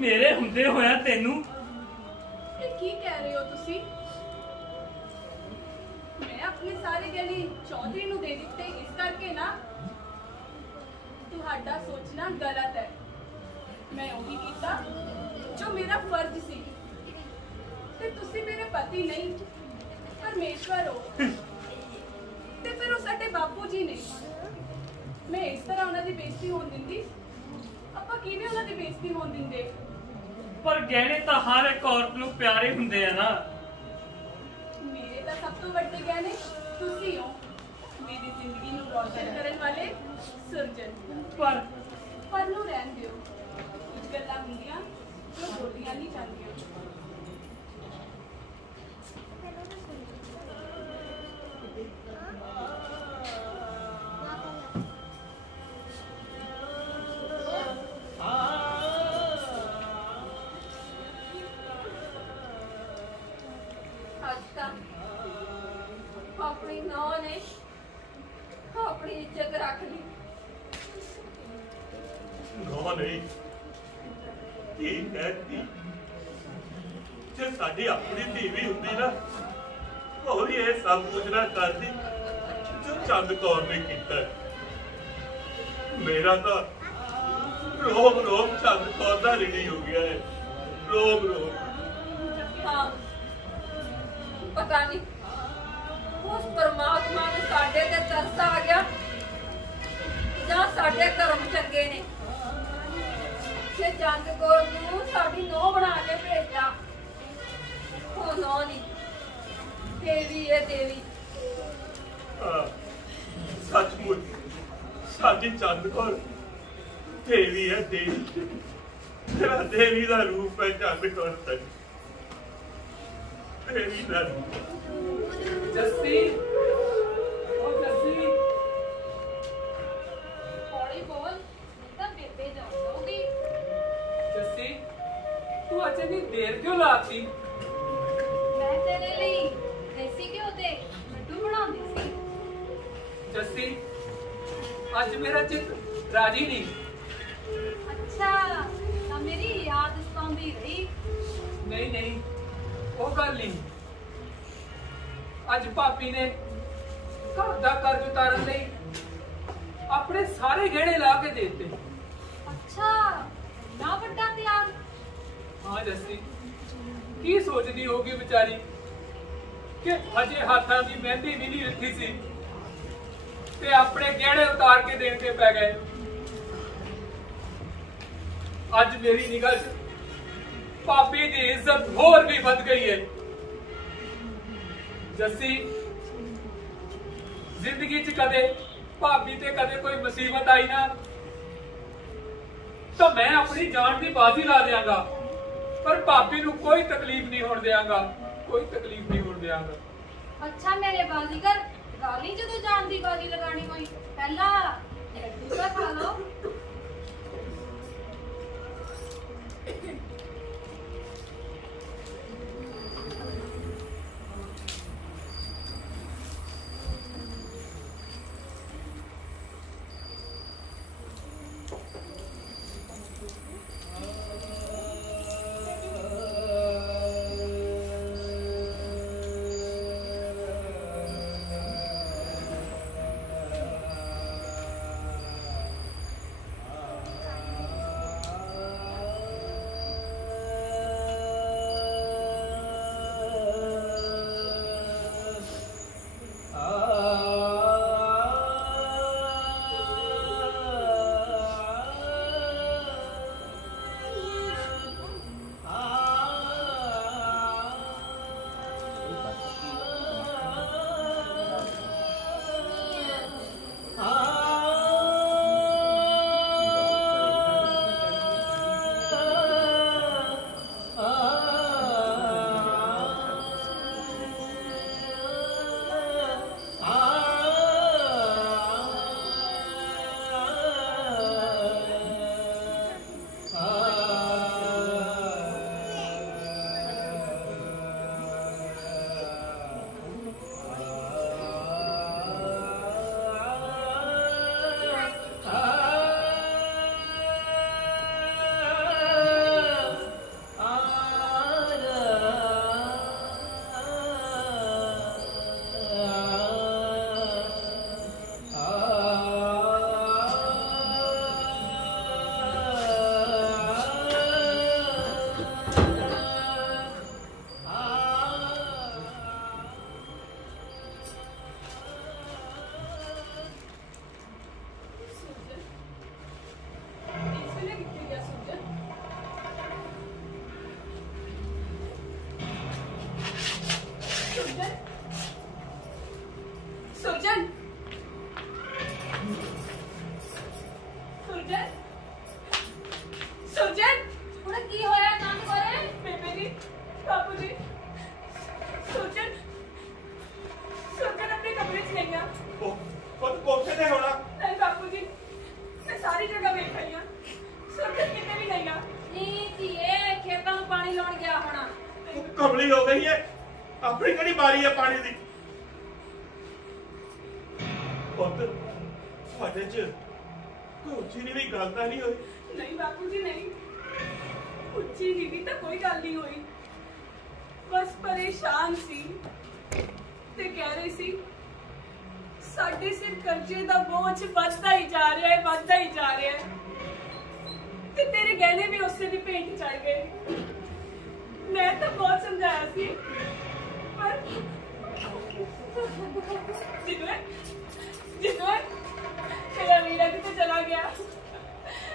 मेरे हुंदे होया तेनू। की कह रहे हो तुसी? मैं अपनी सारी गली चौधरी नू दे दिते इस करके ना तुहाडा सोचना गलत है। मैं वही कीता जो मेरा फर्ज सी ते तुसी मेरे पति नहीं परमेश्वर हो ते फिर वो साडे बापू जी ने। मैं इस तरह उन्हां दी बेइज्जती होण दिंदी? ਆਪਾਂ ਕਿਵੇਂ ਉਹਨਾਂ ਦੀ ਬੇਇੱਜ਼ਤੀ ਹੋਣ ਦਿੰਦੇ? पर गहने तो हर एक औरत नूं प्यारे हुंदे आ ना। मेरे तो सब तो वड्डे गहने तुसी हो, मेरी जिंदगी नूं रोशन करन वाले सुरजन। पर नूं रहन दिओ, कुछ गल्लां हुंदियां जो बोलियां नहीं जांदियां। अपनी नौ ने अपनी इज्जत रख ली। नौ नहीं धी है धी। जे साडी अपनी धी भी हुंदी ना ਉਹ ਵੀ ਇਹ ਸਭ ਕੁਝ ਨਾ ਕਰਦੀ ਜੋ ਚੰਦ ਕੌਰ ਨੇ ਕੀਤਾ। ਮੇਰਾ ਤਾਂ ਰੋਮ ਰੋਮ ਚੰਦ ਕੌਰ ਦਾ ਰਿਣੀ ਹੋ ਗਿਆ ਹੈ, ਰੋਮ ਰੋਮ। हाँ पता नहीं उस परमात्मा ने साडे ते तरस आ गया जां साडे कर्म चंगे ने कि चंद कौर नूं साडी नौं बना के भेजा। ओ नौं नहीं देवी है देवी। सचमुच साडी चंद कौर देवी है देवी। तेरा देवी का रूप है चंद कौर तक देवी का रूप। जस्सी ओ जस्सी हौली बोल तो बेबे जाऊंगी। जस्सी तू आज इतनी देर क्यों लाती? मैं तेरे लिए देसी घ्यो ते लड्डू बनाउंदी सी। जस्सी आज मेरा चित राजी नहीं। अच्छा तो मेरी याद सताउंदी रही? नहीं नहीं वो गल नहीं। अज भाभी ने घर का कर्ज उतारन लई अपने सारे गहने ला के दे दिते। अच्छा ना बड़ा त्याग। हाँ जस्सी की सोचती होगी बेचारी कि अजे हाथां दी मेहंदी भी नहीं रखी सी ते अपने गहने उतार के देण ते पै गए। अज मेरी निगाह च भाभी दी इज्जत होर भी बद गई है। जस्सी जिंदगी च कदे भाभी ते कदे कोई मुसीबत आई ना तो मैं अपनी जान की बाजी ला देंगा पर भाभी नूं कोई तकलीफ नहीं होने देंगा, कोई तकलीफ नहीं होने देंगा। अच्छा मेरे बाजीगर गाली जो जान की बाजी लगानी होई पहला दूसरा खा लो। ਪੁੱਤ ਤੁਹਾਡੇ ਚ ਕੋਈ ਉੱਚੀ ਨੀਵੀਂ ਗੱਲ ਤਾਂ ਨਹੀਂ ਹੋਈ? नहीं बापू जी नहीं, उच्ची नीवी तो कोई गल नहीं हुई, बस परेशान सी ते कह रही सी साडे सिर कर्जे दा बोझ बढ़ता ही जा रहा है, बढ़ता ही जा रहा है ते तेरे गहने भी उससे भी भेंट चढ़ गए। मैं तो बहुत समझाया सी पर जिन्हों तेरा वीरा किते चला गया,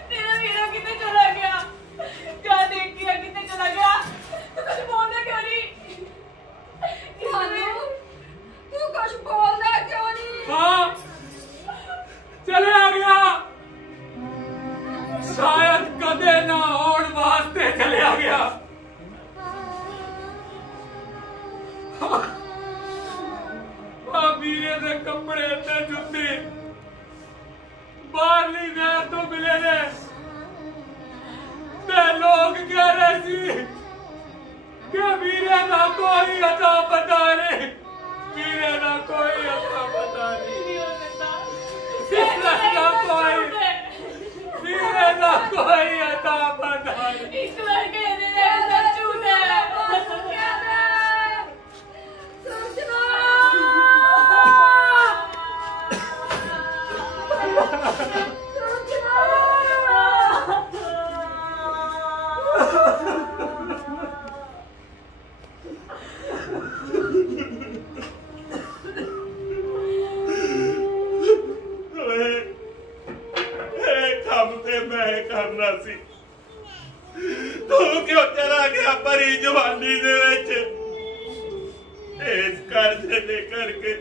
तेरा वीरा किते चला गया, क्या देख के किते चला गया, तू कुछ बोलना क्यों नहीं? तू कुछ बोलना क्यों नहीं? हाँ चले आ गया, शायद कदे ना आउण वास्ते चले आ गया। वीरे दे कपड़े ते जुत्ती बाहरली नहर तो मिले ने ते लोग कह रहे सी कि वीरे दा कोई अता पता नहीं, वीरे दा कोई अता पता नहीं, वीरे दा कोई अता पता नहीं। इस लड़के ने अंदर झूठ है, सोचना मैं करना सी, तू क्यों चला गया भरी जवानी दे विच इस कर्जे दे करके?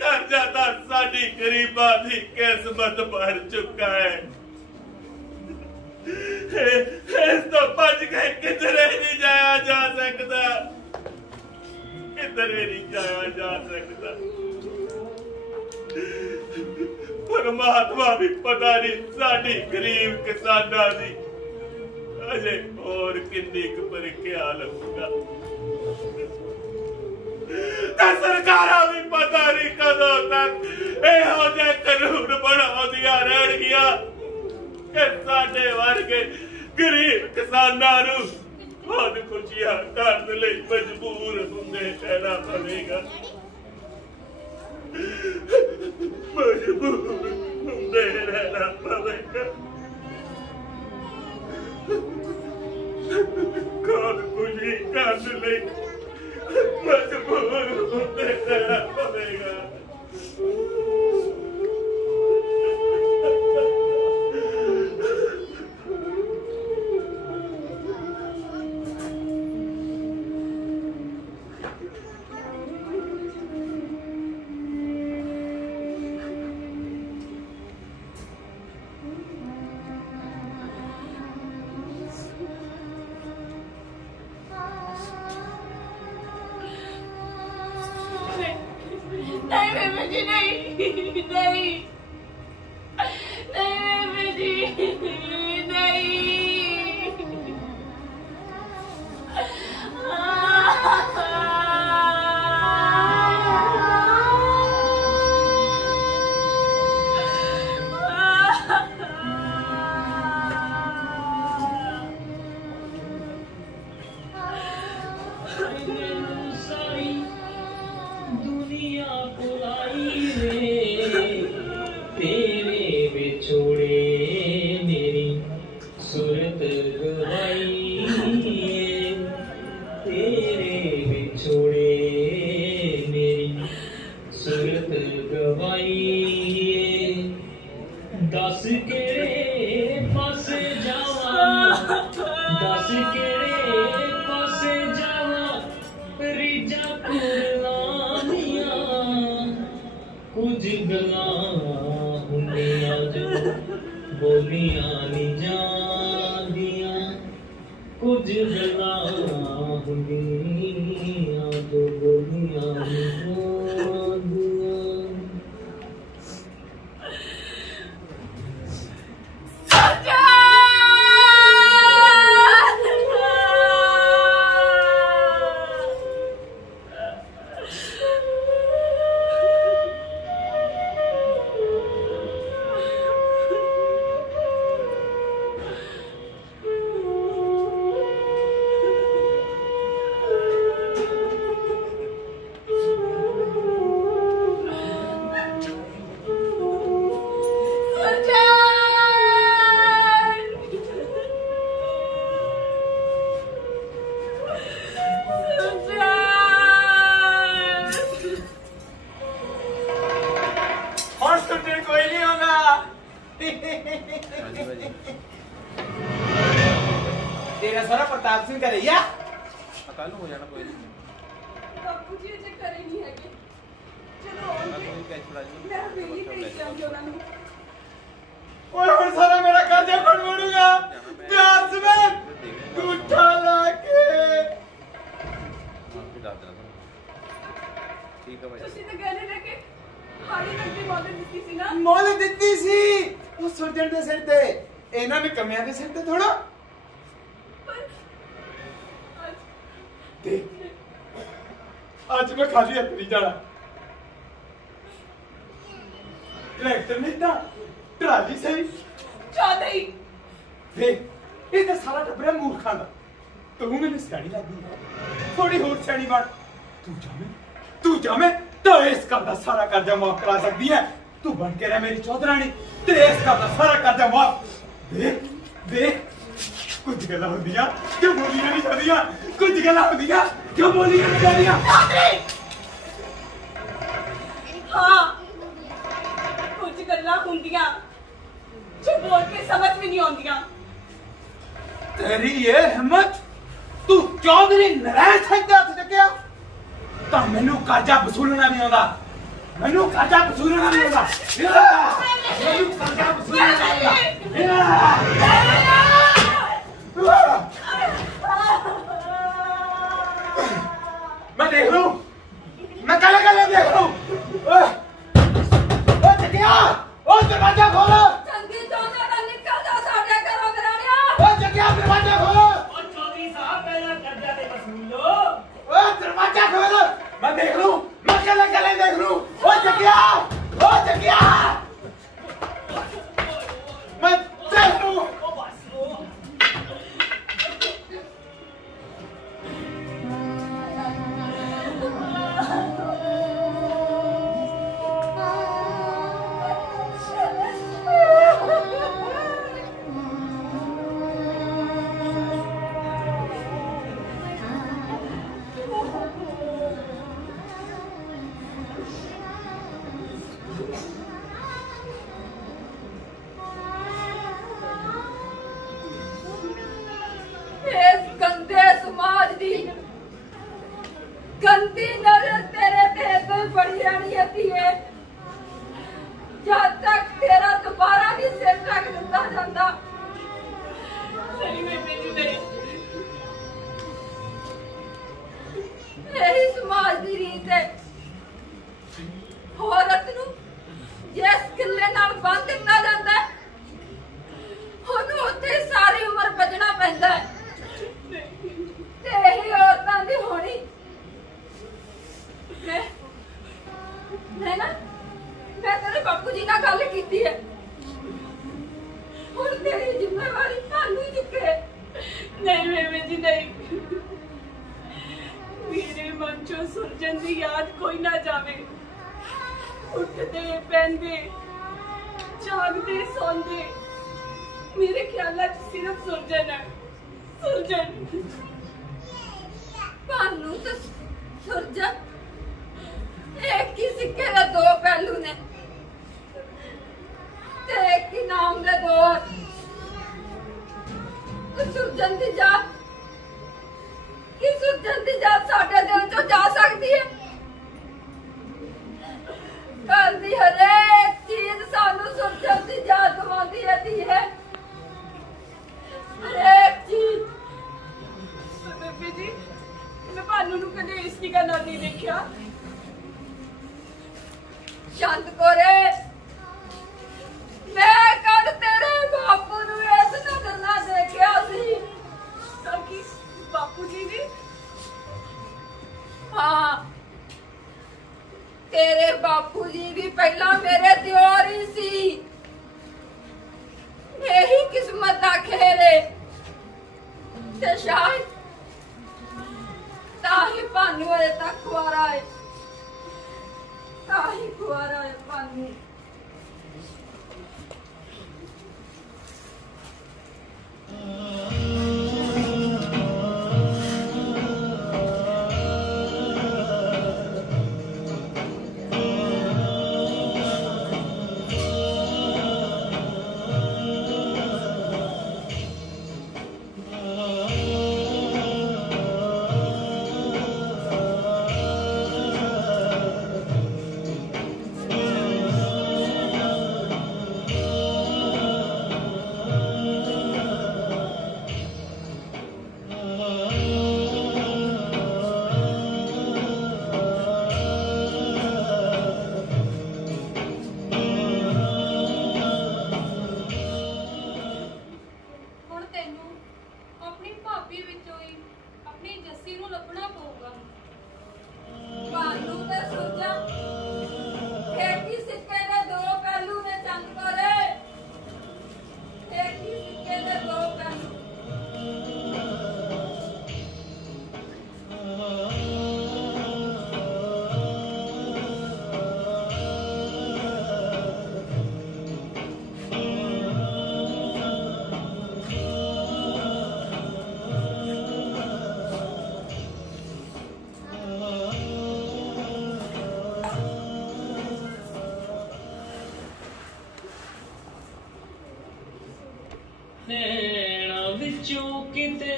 कर्जा तो साडी गरीबां दी किस्मत भर चुका है। इस तो भज के किधरे नहीं जाया जा सकता, किधरे नहीं जाया जा सकता। परमात्मा भी पता नहीं साडी गरीब किसानां दी अजे और किन्नी क परीक्षा लूगा, सरकारां भी पता नहीं कदों तक इहो जिहे कानून बनाउंदियां रहणगियां कि साडे वर्गे गरीब किसानां नूं खुदकुशियां करन लई मजबूर हुंदे रहना पवेगा, मजबूर हुंदे रहना पवेगा। खुदकुशी करन लई मजबूर होते रहना पड़ेगा। नहीं बेबी जी, नहीं नहीं नहीं बेबी जी नहीं। तेरा सारा प्रताप सिंह करैया कल हो जाना कोई नहीं ਬਾਪੂ ਜੀ ਅਜੇ ਘਰੇ ਨਹੀਂ ਹੈਗੇ ਚਲੋ ਆਉਣਗੇ ਮੈਂ ਵੇਲੀ ਭੇਜ ਜਾਵਾਂਗੀ ਉਹਨਾਂ ਨੂੰ ओए और सारा मेरा कर्जा कौन मोड़ूगा प्यास में गुठा लाके ठीक है भाई ਤੁਸੀਂ ਤਾਂ ਕਹਿੰਦੇ ਨੇ ਕਿ ਹਾੜੀ ਤੱਕ ਦੀ ਮਦਦ ਦਿੱਤੀ ਸੀ ਨਾ मोल दित्ती सी वो सुरजन दे सिर ते इन्हां ने कमियां दे सिर ते थोड़ा ਪਰ देख आज मैं खाली हथ नहीं जाना ट्रैक्टर नहीं था ट्राली सही ਚੌਧਰੀ देख ये तो सारा टब्बरा मूर्खां दा तू मैंने सियाणी लगी थोड़ी होर सियाणी बन तू जावे तो इस घर दा सारा कर्जा माफ करा सकदी है तू बन के रह मेरी चौधरानी ते इस घर दा सारा कर्जा माफ देख देख कुछ गल्लां होंदियां जो बोलियां नहीं जांदियां कुछ गल्लां होंदियां जो बोलियां नहीं जांदियां ਹਾਂ ਕੁਝ ਗੱਲਾਂ ਹੁੰਦੀਆਂ ਜੋ ਬੋਲ ਕੇ ਸਮਝ ਵੀ ਨਹੀਂ ਆਉਂਦੀਆਂ तेरी ये हिम्मत तू चौधरी नारायण सिंह दे हथ चुकिया तो मैनू कर्जा वसूलना नहीं आंदा मैनू कर्जा वसूलना नहीं आंदा मैनू कर्जा वसूलना नहीं आंदा मैं देख लूं मैं कल देख लूं ओ जगिया ओ दरवाजा खोलो ਚੰਗੀ ਚੌਂਦਾ ਦਾ ਨਿਕਲ ਜਾ ਸਾਡੇ ਘਰੋਂ ਦਰਾਣਿਆ ओ जगिया दरवाजा खोलो ਉਹ ਚੌਧਰੀ ਸਾਹਿਬ ਪਹਿਲਾਂ ਕਰਜ਼ਾ ਤੇ ਵਸੂਲ ਲੋ ओ दरवाजा खोलो मैं देख लूं मैं कल देख लूं ओ जगिया मैं देख लूं ਉਹ ਬਸ ਉਹ ਇਸ ਗੰਦੇ ਸਮਾਜ ਦੀ ਗੰਦੀ ਨਜ਼ਰ ਤੇਰੇ ਤੇ ਤੋਂ ਬੜੀ ਰਹਿਣੀ ਹੈ ਜਦ ਤੱਕ ਤੇਰਾ ਦੁਬਾਰਾ ਨਹੀਂ ਸਿਰ ਢੱਕ ਦਿੱਤਾ ਜਾਂਦਾ ਸਹੀ ਬੇਬੇ ਜੀ ਨਹੀਂ ਇਹੀ ਸਮਾਜ ਦੀ ਰੀਤ ਹੈ ਔਰਤ ਨੂੰ ਜਿਸ ਕਿੱਲੇ ਨਾਲ ਬੰਨ੍ਹ ਦਿੱਤਾ ਜਾਂਦਾ ਹੈ, ਉਹਨੂੰ ਉੱਥੇ ਸਾਰੀ ਉਮਰ ਭਜਣਾ ਪੈਂਦਾ ਹੈ ਤੇ ਇਹੀ ਔਰਤਾਂ ਦੀ ਹੋਣੀ ਮੈਂ ਤੇਰੇ ਬਾਪੂ ਜੀ ਨਾਲ ਗੱਲ ਕੀਤੀ ਹੈ ਹੁਣ ਤੇਰੀ ਜ਼ਿੰਮੇਵਾਰੀ ਤੁਹਾਨੂੰ ਹੀ ਚੁੱਕੇ ਨਹੀਂ ਬੇਬੇ ਜੀ ਨਹੀਂ ਮੇਰੇ ਮਨ ਚੋਂ ਸੁਰਜਨ ਦੀ ਯਾਦ ਕੋਈ ਨਾ ਜਾਵੇ ਉੱਠਦੇ ਪੈਂਦੇ ਜਾਗਦੇ ਸੌਂਦੇ ਮੇਰੇ ਖਿਆਲਾਂ 'ਚ ਸਿਰਫ ਸੁਰਜਨ ਹੈ ਸੁਰਜਨ ਭਾਨੂੰ ਤੇ ਸੁਰਜਨ ਇੱਕ ਹੀ ਸਿੱਕੇ ਦੇ ਦੋ ਪਹਿਲੂ ਨੇ ਤੇ ਇੱਕ ਹੀ ਨਾਮ ਦੇ ਦੋ ਸੁਰਜਨ ਦੀ ਜਾਤ ਕੀ ਸੁਰਜਨ ਦੀ ਜਾਤ ਸਾਡੇ ਦਿਲ ਚੋਂ ਜਾ ਸਕਦੀ ਹੈ ਘਰ ਦੀ ਹਰੇਕ ਚੀਜ਼ ਸਾਨੂੰ ਸੁਰਜਨ ਦੀ ਜਾਤ ਦਿਵਾਉਂਦੀ ਰਹੀ ਹੈ ਹਰੇਕ ਚੀਜ਼ ਬੇਬੇ ਜੀ ਮੈਂ ਭਾਨੂ ਨੂੰ ਕਦੇ ਇਸ ਦੀ ਗੱਲ ਨਹੀਂ ਦੇਖਿਆ ਚੰਦ ਕੋਰੇ ਮੈਂ ਕਦ ਤੇਰੇ ਬਾਪੂ ਨੂੰ ਇਸ ਨਜ਼ਰ ਨਾਲ ਦੇਖਿਆ ਸੀ ਕਿ ਬਾਪੂ ਜੀ ਨੇ ਹਾਂ ਤੇਰੇ ਬਾਪੂ ਜੀ ਵੀ ਪਹਿਲਾਂ ਮੇਰੇ ਦਿਓਰ ਹੀ ਸੀ ਇਹੀ ਕਿਸਮਤ ਦਾ ਖੇਲ ਹੈ ਤੇ ਸ਼ਾਇਦ ਤਾਂ ਹੀ ਭਾਨੂ ਅਜੇ ਤੱਕ ਕੁਆਰਾ ਹੈ ਤਾਂ ਹੀ ਕੁਆਰਾ ਹੈ ਭਾਨੂ नैना विचों किते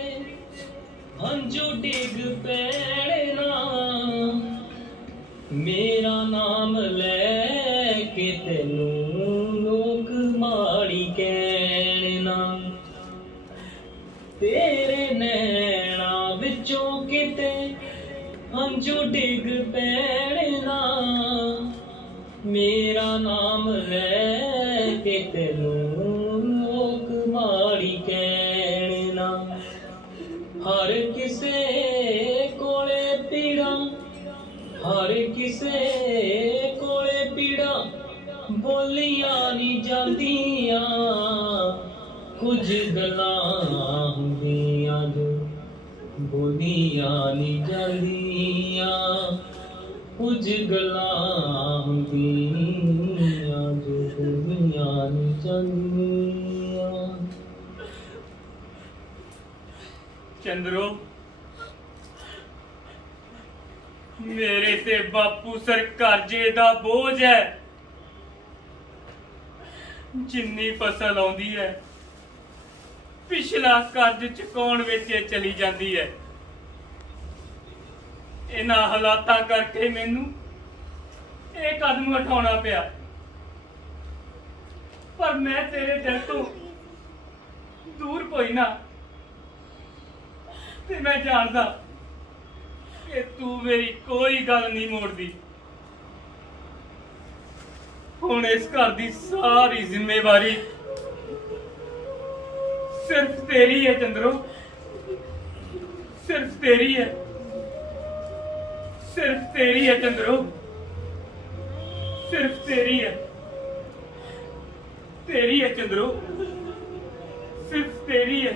हंझू डिग पैणे ना मेरा नाम लैके तेनू लोग माड़ी कहणे ना तेरे नैना विचों किते हंझू डिग पैणे ना मेरा नाम लैके तेनू लोग माड़ी कहणे ना हर किसे कोले पीड़ा हर किसे कोले पीड़ा बोलियां नहीं जांदियां कुछ गल्लां हुंदियां जो बोलियां नहीं जांदियां कुछ गल्लां हुंदियां जो बोलियां नहीं जांदियां। चंद्रो मेरे ते बापू सर कर्जे दा बोझ है जिन्नी फसल आउंदी है पिछला कर्ज चुकाउण विच चली जाती है। इन्हां हालातां करके मैनू ये कदम उठाउणा पिया पर मैं तेरे दिल तो दूर कोई ना ते मैं जानदा कि तू मेरी कोई गल नहीं मोड़दी। हुण इस घर दी सारी जिम्मेवारी सिर्फ तेरी है चंद्रो सिर्फ तेरी है सिर्फ तेरी है चंद्रो सिर्फ तेरी है चंद्रो सिर्फ तेरी है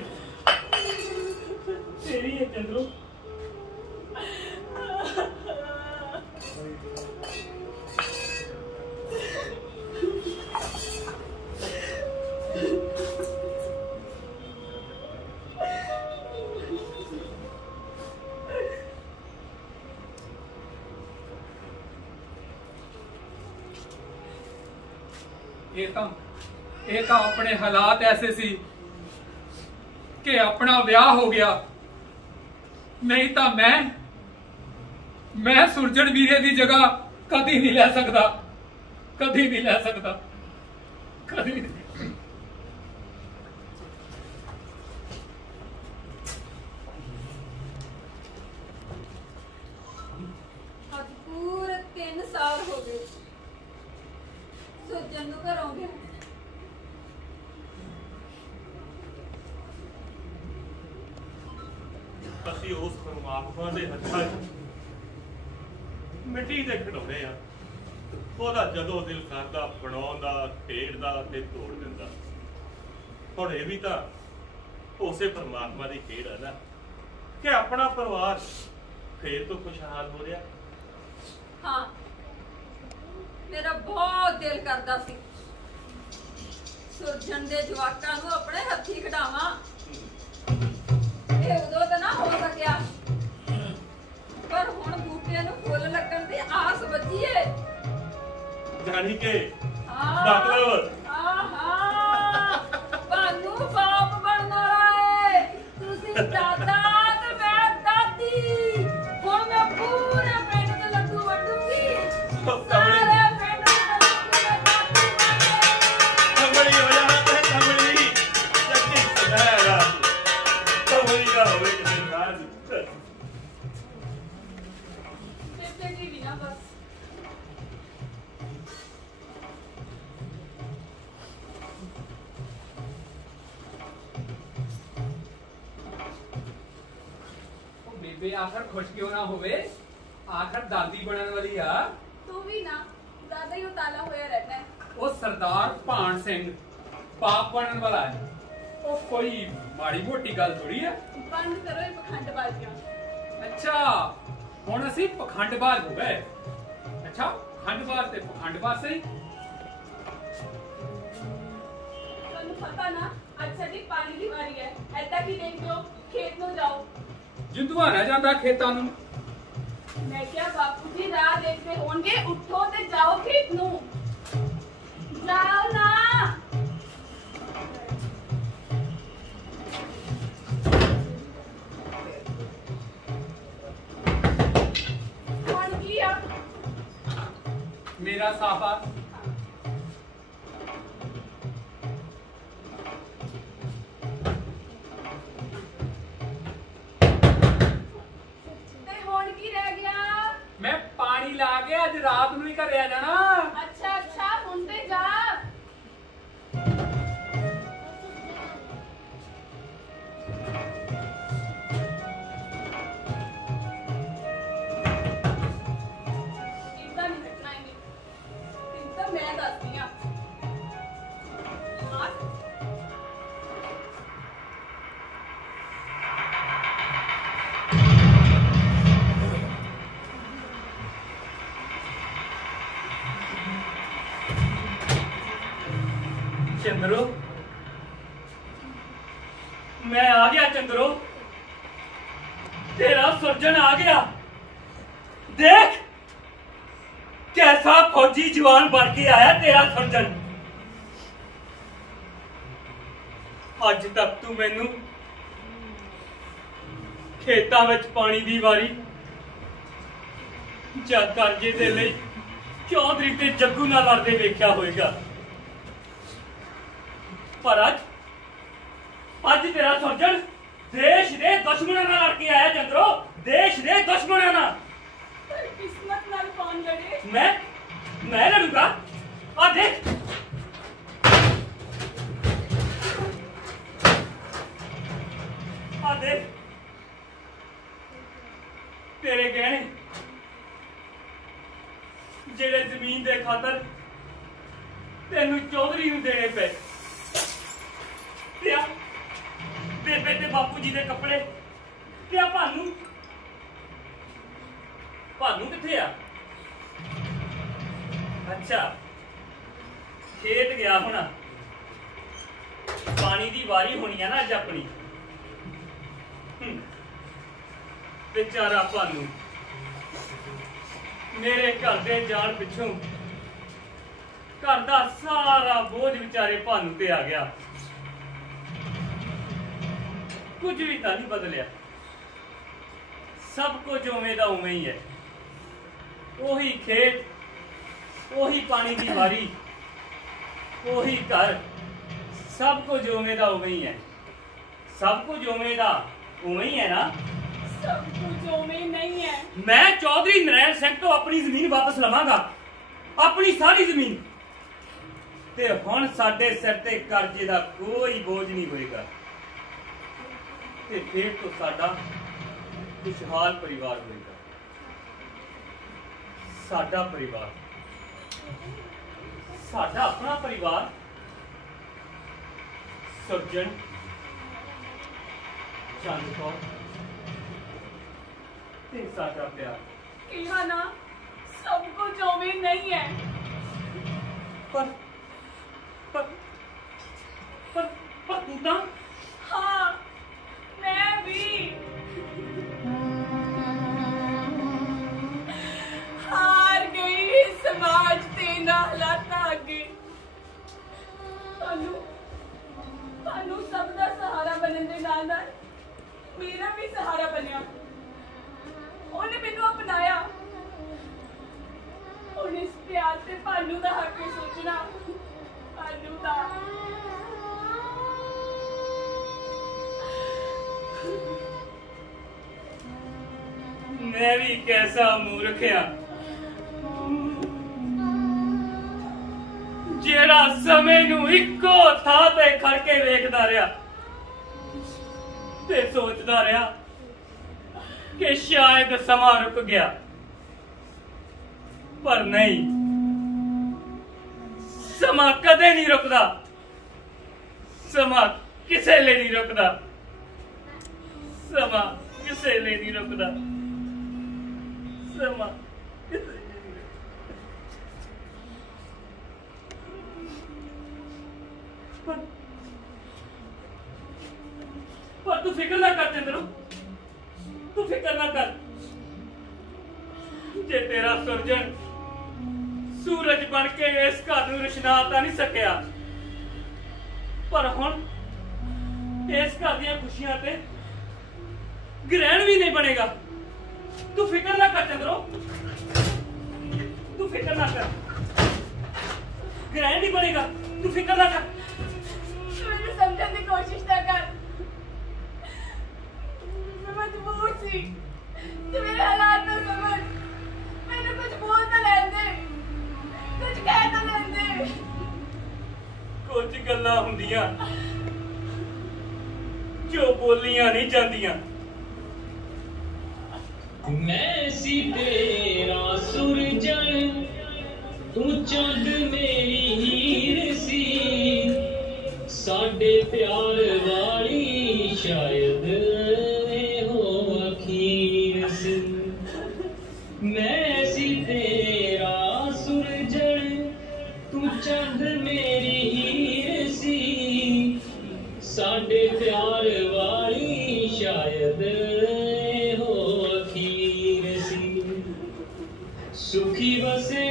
चंद्रो। ये तो अपने हालात ऐसे सी कि अपना ब्याह हो गया नहीं तो मैं सुरजन वीरे की जगह कभी नहीं ले सकता कभी नहीं ले सकता कभी नहीं। ਅੱਜ ਪੂਰੇ 3 ਸਾਲ ਹੋ ਗਏ ਸੁਰਜਨ ਨੂੰ ਘਰੋਂ ਗਿਆ। ਅਸੀਂ ਉਸ ਪਰਮਾਤਮਾ ਦੇ ਹੱਥਾਂ 'ਚ ਮਿੱਟੀ ਦੇ ਖਿਡੌਣੇ ਆ ਉਹਦਾ ਜਦੋਂ ਦਿਲ ਕਰਦਾ ਬਣਾਉਂਦਾ ਖੇਡਦਾ ਤੇ ਤੋੜ ਦਿੰਦਾ। ਹੁਣ ਇਹ ਵੀ ਤਾਂ ਉਸੇ ਪਰਮਾਤਮਾ ਦੀ ਖੇਡ ਹੈ ਨਾ ਕਿ ਆਪਣਾ ਪਰਿਵਾਰ ਫੇਰ ਤੋਂ ਖੁਸ਼ਹਾਲ ਹੋ ਰਿਹਾ। हाँ मेरा बहुत दिल करता सी सुरजन दे जवाकां नूं अपने हत्थी खिडावां ਇਹ ਉਦੋਂ ਤਾਂ ਨਾ ਹੋ ਸਕਿਆ पर हुण बूटे नूं फुੱਲ ਲੱਗਣ ਦੀ ਆਸ ਬੱਝੀ ਏ ਜਾਨੀ ਕਿ ਮਤਲਬ ਭਾਨੂ ਬਾਪ ਬਣਨ ਵਾਲਾ ਏ ਤੁਸੀਂ ਦਾਦਾ ਤੇ ਮੈਂ ਦਾਦੀ ਹੁਣ ਮੈਂ ਪੂਰੇ ਪਿੰਡ ਤੇ ਲੱਡੂ ਵੰਡੂਗੀ ਸਾਰੇ ਪਿੰਡ ਦੇ ਕਮਲੀ ਹੋ ਜਾਣਾ ਤੇ ਕਮਲੀ ਚੱਕੀ ਸਦਾਰਾ ਕਮਲੀ ਦਾ ਹੋਵੇ ਕਿ ਰਾਜ ਤੇ ਵੀ ਨਾ ਬਸ ਬੇਬੇ ਆਖਰ ਖੁਸ਼ ਕਿਉਂ ਨਾ ਹੋਵੇ ਆਖਰ ਦਾਦੀ ਬਣਨ ਵਾਲੀ ਆ। ਤੂੰ ਵੀ ਨਾ ਜ਼ਿਆਦਾ ਹੀ ਉਤਾਲਾ ਹੋਇਆ ਰਹਿਣਾ ਹੈ। ਉਹ ਸਰਦਾਰ ਭਾਨ ਸਿੰਘ ਬਾਪ ਬਣਨ ਵਾਲਾ ਹੈ ਉਹ ਕੋਈ ਮਾੜੀ ਮੋਟੀ ਗੱਲ ਥੋੜੀ ਹੈ। ਬੰਦ ਕਰੋ ਇਹ ਪਖੰਡਬਾਜ਼ੀਆਂ। ਅੱਛਾ ਹੁਣ ਅਸੀਂ ਪਖੰਡਬਾਜ਼ ਹੋ ਗਏ। ਅੱਛਾ ਖੰਡਬਾਜ਼ ਤੇ ਪਖੰਡਬਾਜ਼ ਸਹੀ। ਤੁਹਾਨੂੰ ਪਤਾ ਨਾ ਅੱਜ ਸਾਡੀ ਪਾਣੀ ਦੀ ਵਾਰੀ ਹੈ ਐਦਾਂ ਕੀ ਦੇਖ ਲਓ ਖੇਤ ਨੂੰ ਜਾਓ। ਜਿੰਦੂਆ ਰਹਿ ਜਾਂਦਾ ਖੇਤਾਂ ਨੂੰ। ਮੈਂ ਕਿਹਾ ਬਾਪੂ ਜੀ ਰਾਹ ਦੇਖਦੇ ਹੋਣਗੇ ਉੱਠੋ ਤੇ ਜਾਓ ਖੇਤ ਨੂੰ ਜਾਓ ਨਾ। साफ आ। ਤੇ ਹੁਣ ਕੀ ਰਹਿ ਗਿਆ? मैं पानी ला के अज रात नूं ही घरे आ जाना। ਅੱਛਾ ਅੱਛਾ ਹੁਣ ਤੇ ਜਾ। ਇਦਾਂ ਨਹੀਂ ਰੱਖਣਾ ਇਹਨੇ। ਇਦਾਂ ਮੈਂ ਦੱਸਦੀ ਆ। चंद्रो, मैं आ गया चंद्रो, तेरा सर्जन आ गया। देख कैसा फौजी जवान बन के आया तेरा सर्जन। अज तक तू मैनू खेतां विच पानी दी वारी जा करजे दे लई चौधरी ते जग्गू नाल लड़दे वेख्या होएगा, पर अज तेरा सर्जन देश दे दुश्मनां नाल लड़ के आया चंद्रो, देश दे दुश्मनां नाल। किस्मत नाल कौन लड़े? मैं लड़ूंगा। आ देख आ देख तेरे गहने जेड़े जमीन दे खातर तेनू चौधरी नू देने पे, बेबे ते बापू जी दे कपड़े, भानू किथे आ? अच्छा खेत गया होना, पानी दी वारी होनी है ना अज अपनी। बेचारा भानू मेरे घर दे जान पिछों घर दा सारा बोझ बेचारे भानू ते आ गया। कुछ भी तो नहीं बदलिया, सब कुछ उवें दा उवें ही है। ओही खेत, ओही पानी की वारी, ओही घर, सब कुछ उवें दा उवें ही है। सब कुछ उवें दा उवें ही है ना? सब कुछ उवें नहीं है। मैं चौधरी नारायण सिंह तो अपनी जमीन वापस लवांगा, अपनी सारी जमीन। ते हुण साडे सिर ते कर्जे दा कोई बोझ नहीं होएगा, ते फिर तो साडा खुशहाल परिवार होएगा। साडा परिवार, साडा अपना परिवार, सर्जन, चंद कौर ते साडा प्यार। कहा ना सब कुछ उवें नहीं है। पर तू तां हाँ मैं भी हार गई समाज ते हालातां अगे। तानू सब दा सहारा बनने दे नाल नाल मेरा भी सहारा बनिया। उन्हें मैनू अपनाया। हुण इस प्यार ते भानू दा हक सोचना, भानू दा। मैं भी कैसा मूर्ख आ जेड़ा समय नू इक्को थां ते खड़ के वेखदा रहा ते सोचदा रहा कि शायद समा रुक गया, पर नहीं, समा कदे नहीं रुकदा। समा किसे लिए नहीं रुकदा, समा किसे लिए नहीं रुकदा, समा किसे लिए नहीं रुकदा। पर तू फिक्र ना कर चंद्रू, तू फिक्र ना कर। जे तेरा सुरजन सूरज बन के इस घर नूं रोशना तां नहीं सकिया, पर हुण इस घर दीयां खुशियां ते ग्रहण भी नहीं बनेगा। तू फिक्र ना कर चंद्रो, तू फिक्र ना कर। ग्रहण नहीं बनेगा, तू फिक्र ना कर। मैंने समझने की कोशिश ना कर, मैं मजबूर थी, तू मेरे हालात ना समझ, मैंने कुछ बोल तो लेने, कुछ कह तो लेने। कुछ गल्लां हुंदियां जो बोलियां नहीं जांदियां। मैं सी तेरा सुरजन, तू चंद मेरी हीर सी, साडे प्यार वाली शायद हो अखीर सी। मैं सी तेरा सुरजन, तू चंद मेरी हीर सी, साडे प्यार वाली शायद हो अखीर सी। सुखी बसे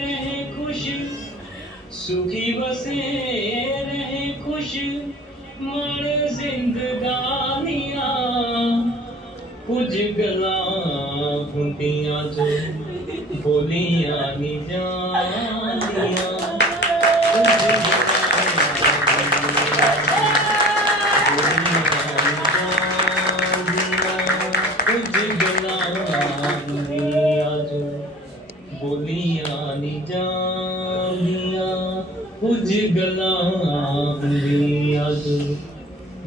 रहे खुश, सुखी बसे रहे खुश, मारे जिंदगानियां, कुछ गल्लां हुंदियां जो बोलियां नहीं जांदियां। बोलियां नहीं जांदियां, कुछ गल्लां हुंदियां जो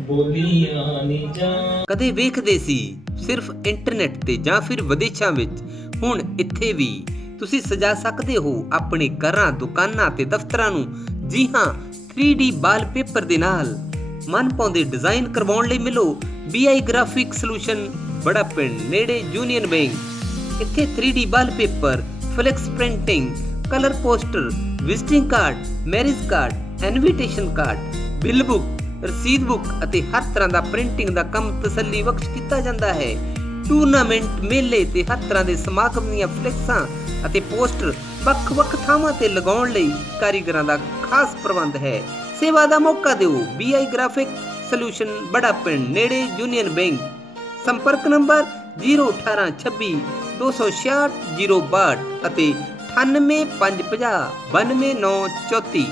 बोलियां नहीं जांदियां। ਕਦੇ ਵੇਖਦੇ ਸੀ ਸਿਰਫ ਇੰਟਰਨੈਟ ਤੇ ਜਾਂ ਫਿਰ ਵਿਦੇਸ਼ਾਂ ਵਿੱਚ, ਹੁਣ ਇੱਥੇ ਵੀ ਤੁਸੀਂ ਸਜਾ ਸਕਦੇ ਹੋ ਆਪਣੇ ਘਰਾਂ, ਦੁਕਾਨਾਂ ਤੇ ਦਫ਼ਤਰਾਂ ਨੂੰ। ਜੀ ਹਾਂ, 3D ਵਾਲਪੇਪਰ ਦੇ ਨਾਲ ਮਨਪਾਉਂਦੇ ਡਿਜ਼ਾਈਨ ਕਰਵਾਉਣ ਲਈ ਮਿਲੋ BI ਗ੍ਰਾਫਿਕ ਸੋਲੂਸ਼ਨ, ਬੜਾ ਪਿੰਡ ਨੇੜੇ ਯੂਨੀਅਨ ਬੈਂਕ। ਇੱਥੇ 3D wallpaper, flex printing, colour poster, visiting card, marriage card, invitation card, bill book, ਰਸੀਦ ਬੁੱਕ ਅਤੇ ਹਰ ਤਰ੍ਹਾਂ ਦਾ ਪ੍ਰਿੰਟਿੰਗ ਦਾ ਕੰਮ ਤਸੱਲੀ ਬਖਸ਼ ਕੀਤਾ ਜਾਂਦਾ ਹੈ। ਟੂਰਨਾਮੈਂਟ, ਮੇਲੇ ਤੇ ਹਰ ਤਰ੍ਹਾਂ ਦੇ ਸਮਾਗਮ ਦੀਆਂ ਫਲੈਕਸਾਂ ਅਤੇ ਪੋਸਟਰ ਵੱਖ-ਵੱਖ ਥਾਵਾਂ ਤੇ ਲਗਾਉਣ ਲਈ ਕਾਰੀਗਰਾਂ ਦਾ ਖਾਸ ਪ੍ਰਬੰਧ ਹੈ। ਸੇਵਾ ਦਾ ਮੌਕਾ ਦਿਓ। BI ਗ੍ਰਾਫਿਕ ਸੋਲੂਸ਼ਨ, ਬੜਾ ਪਿੰਡ ਨੇੜੇ ਯੂਨੀਅਨ ਬੈਂਕ। ਸੰਪਰਕ ਨੰਬਰ 018 26 266 062 ਅਤੇ 98 550 92 9 34।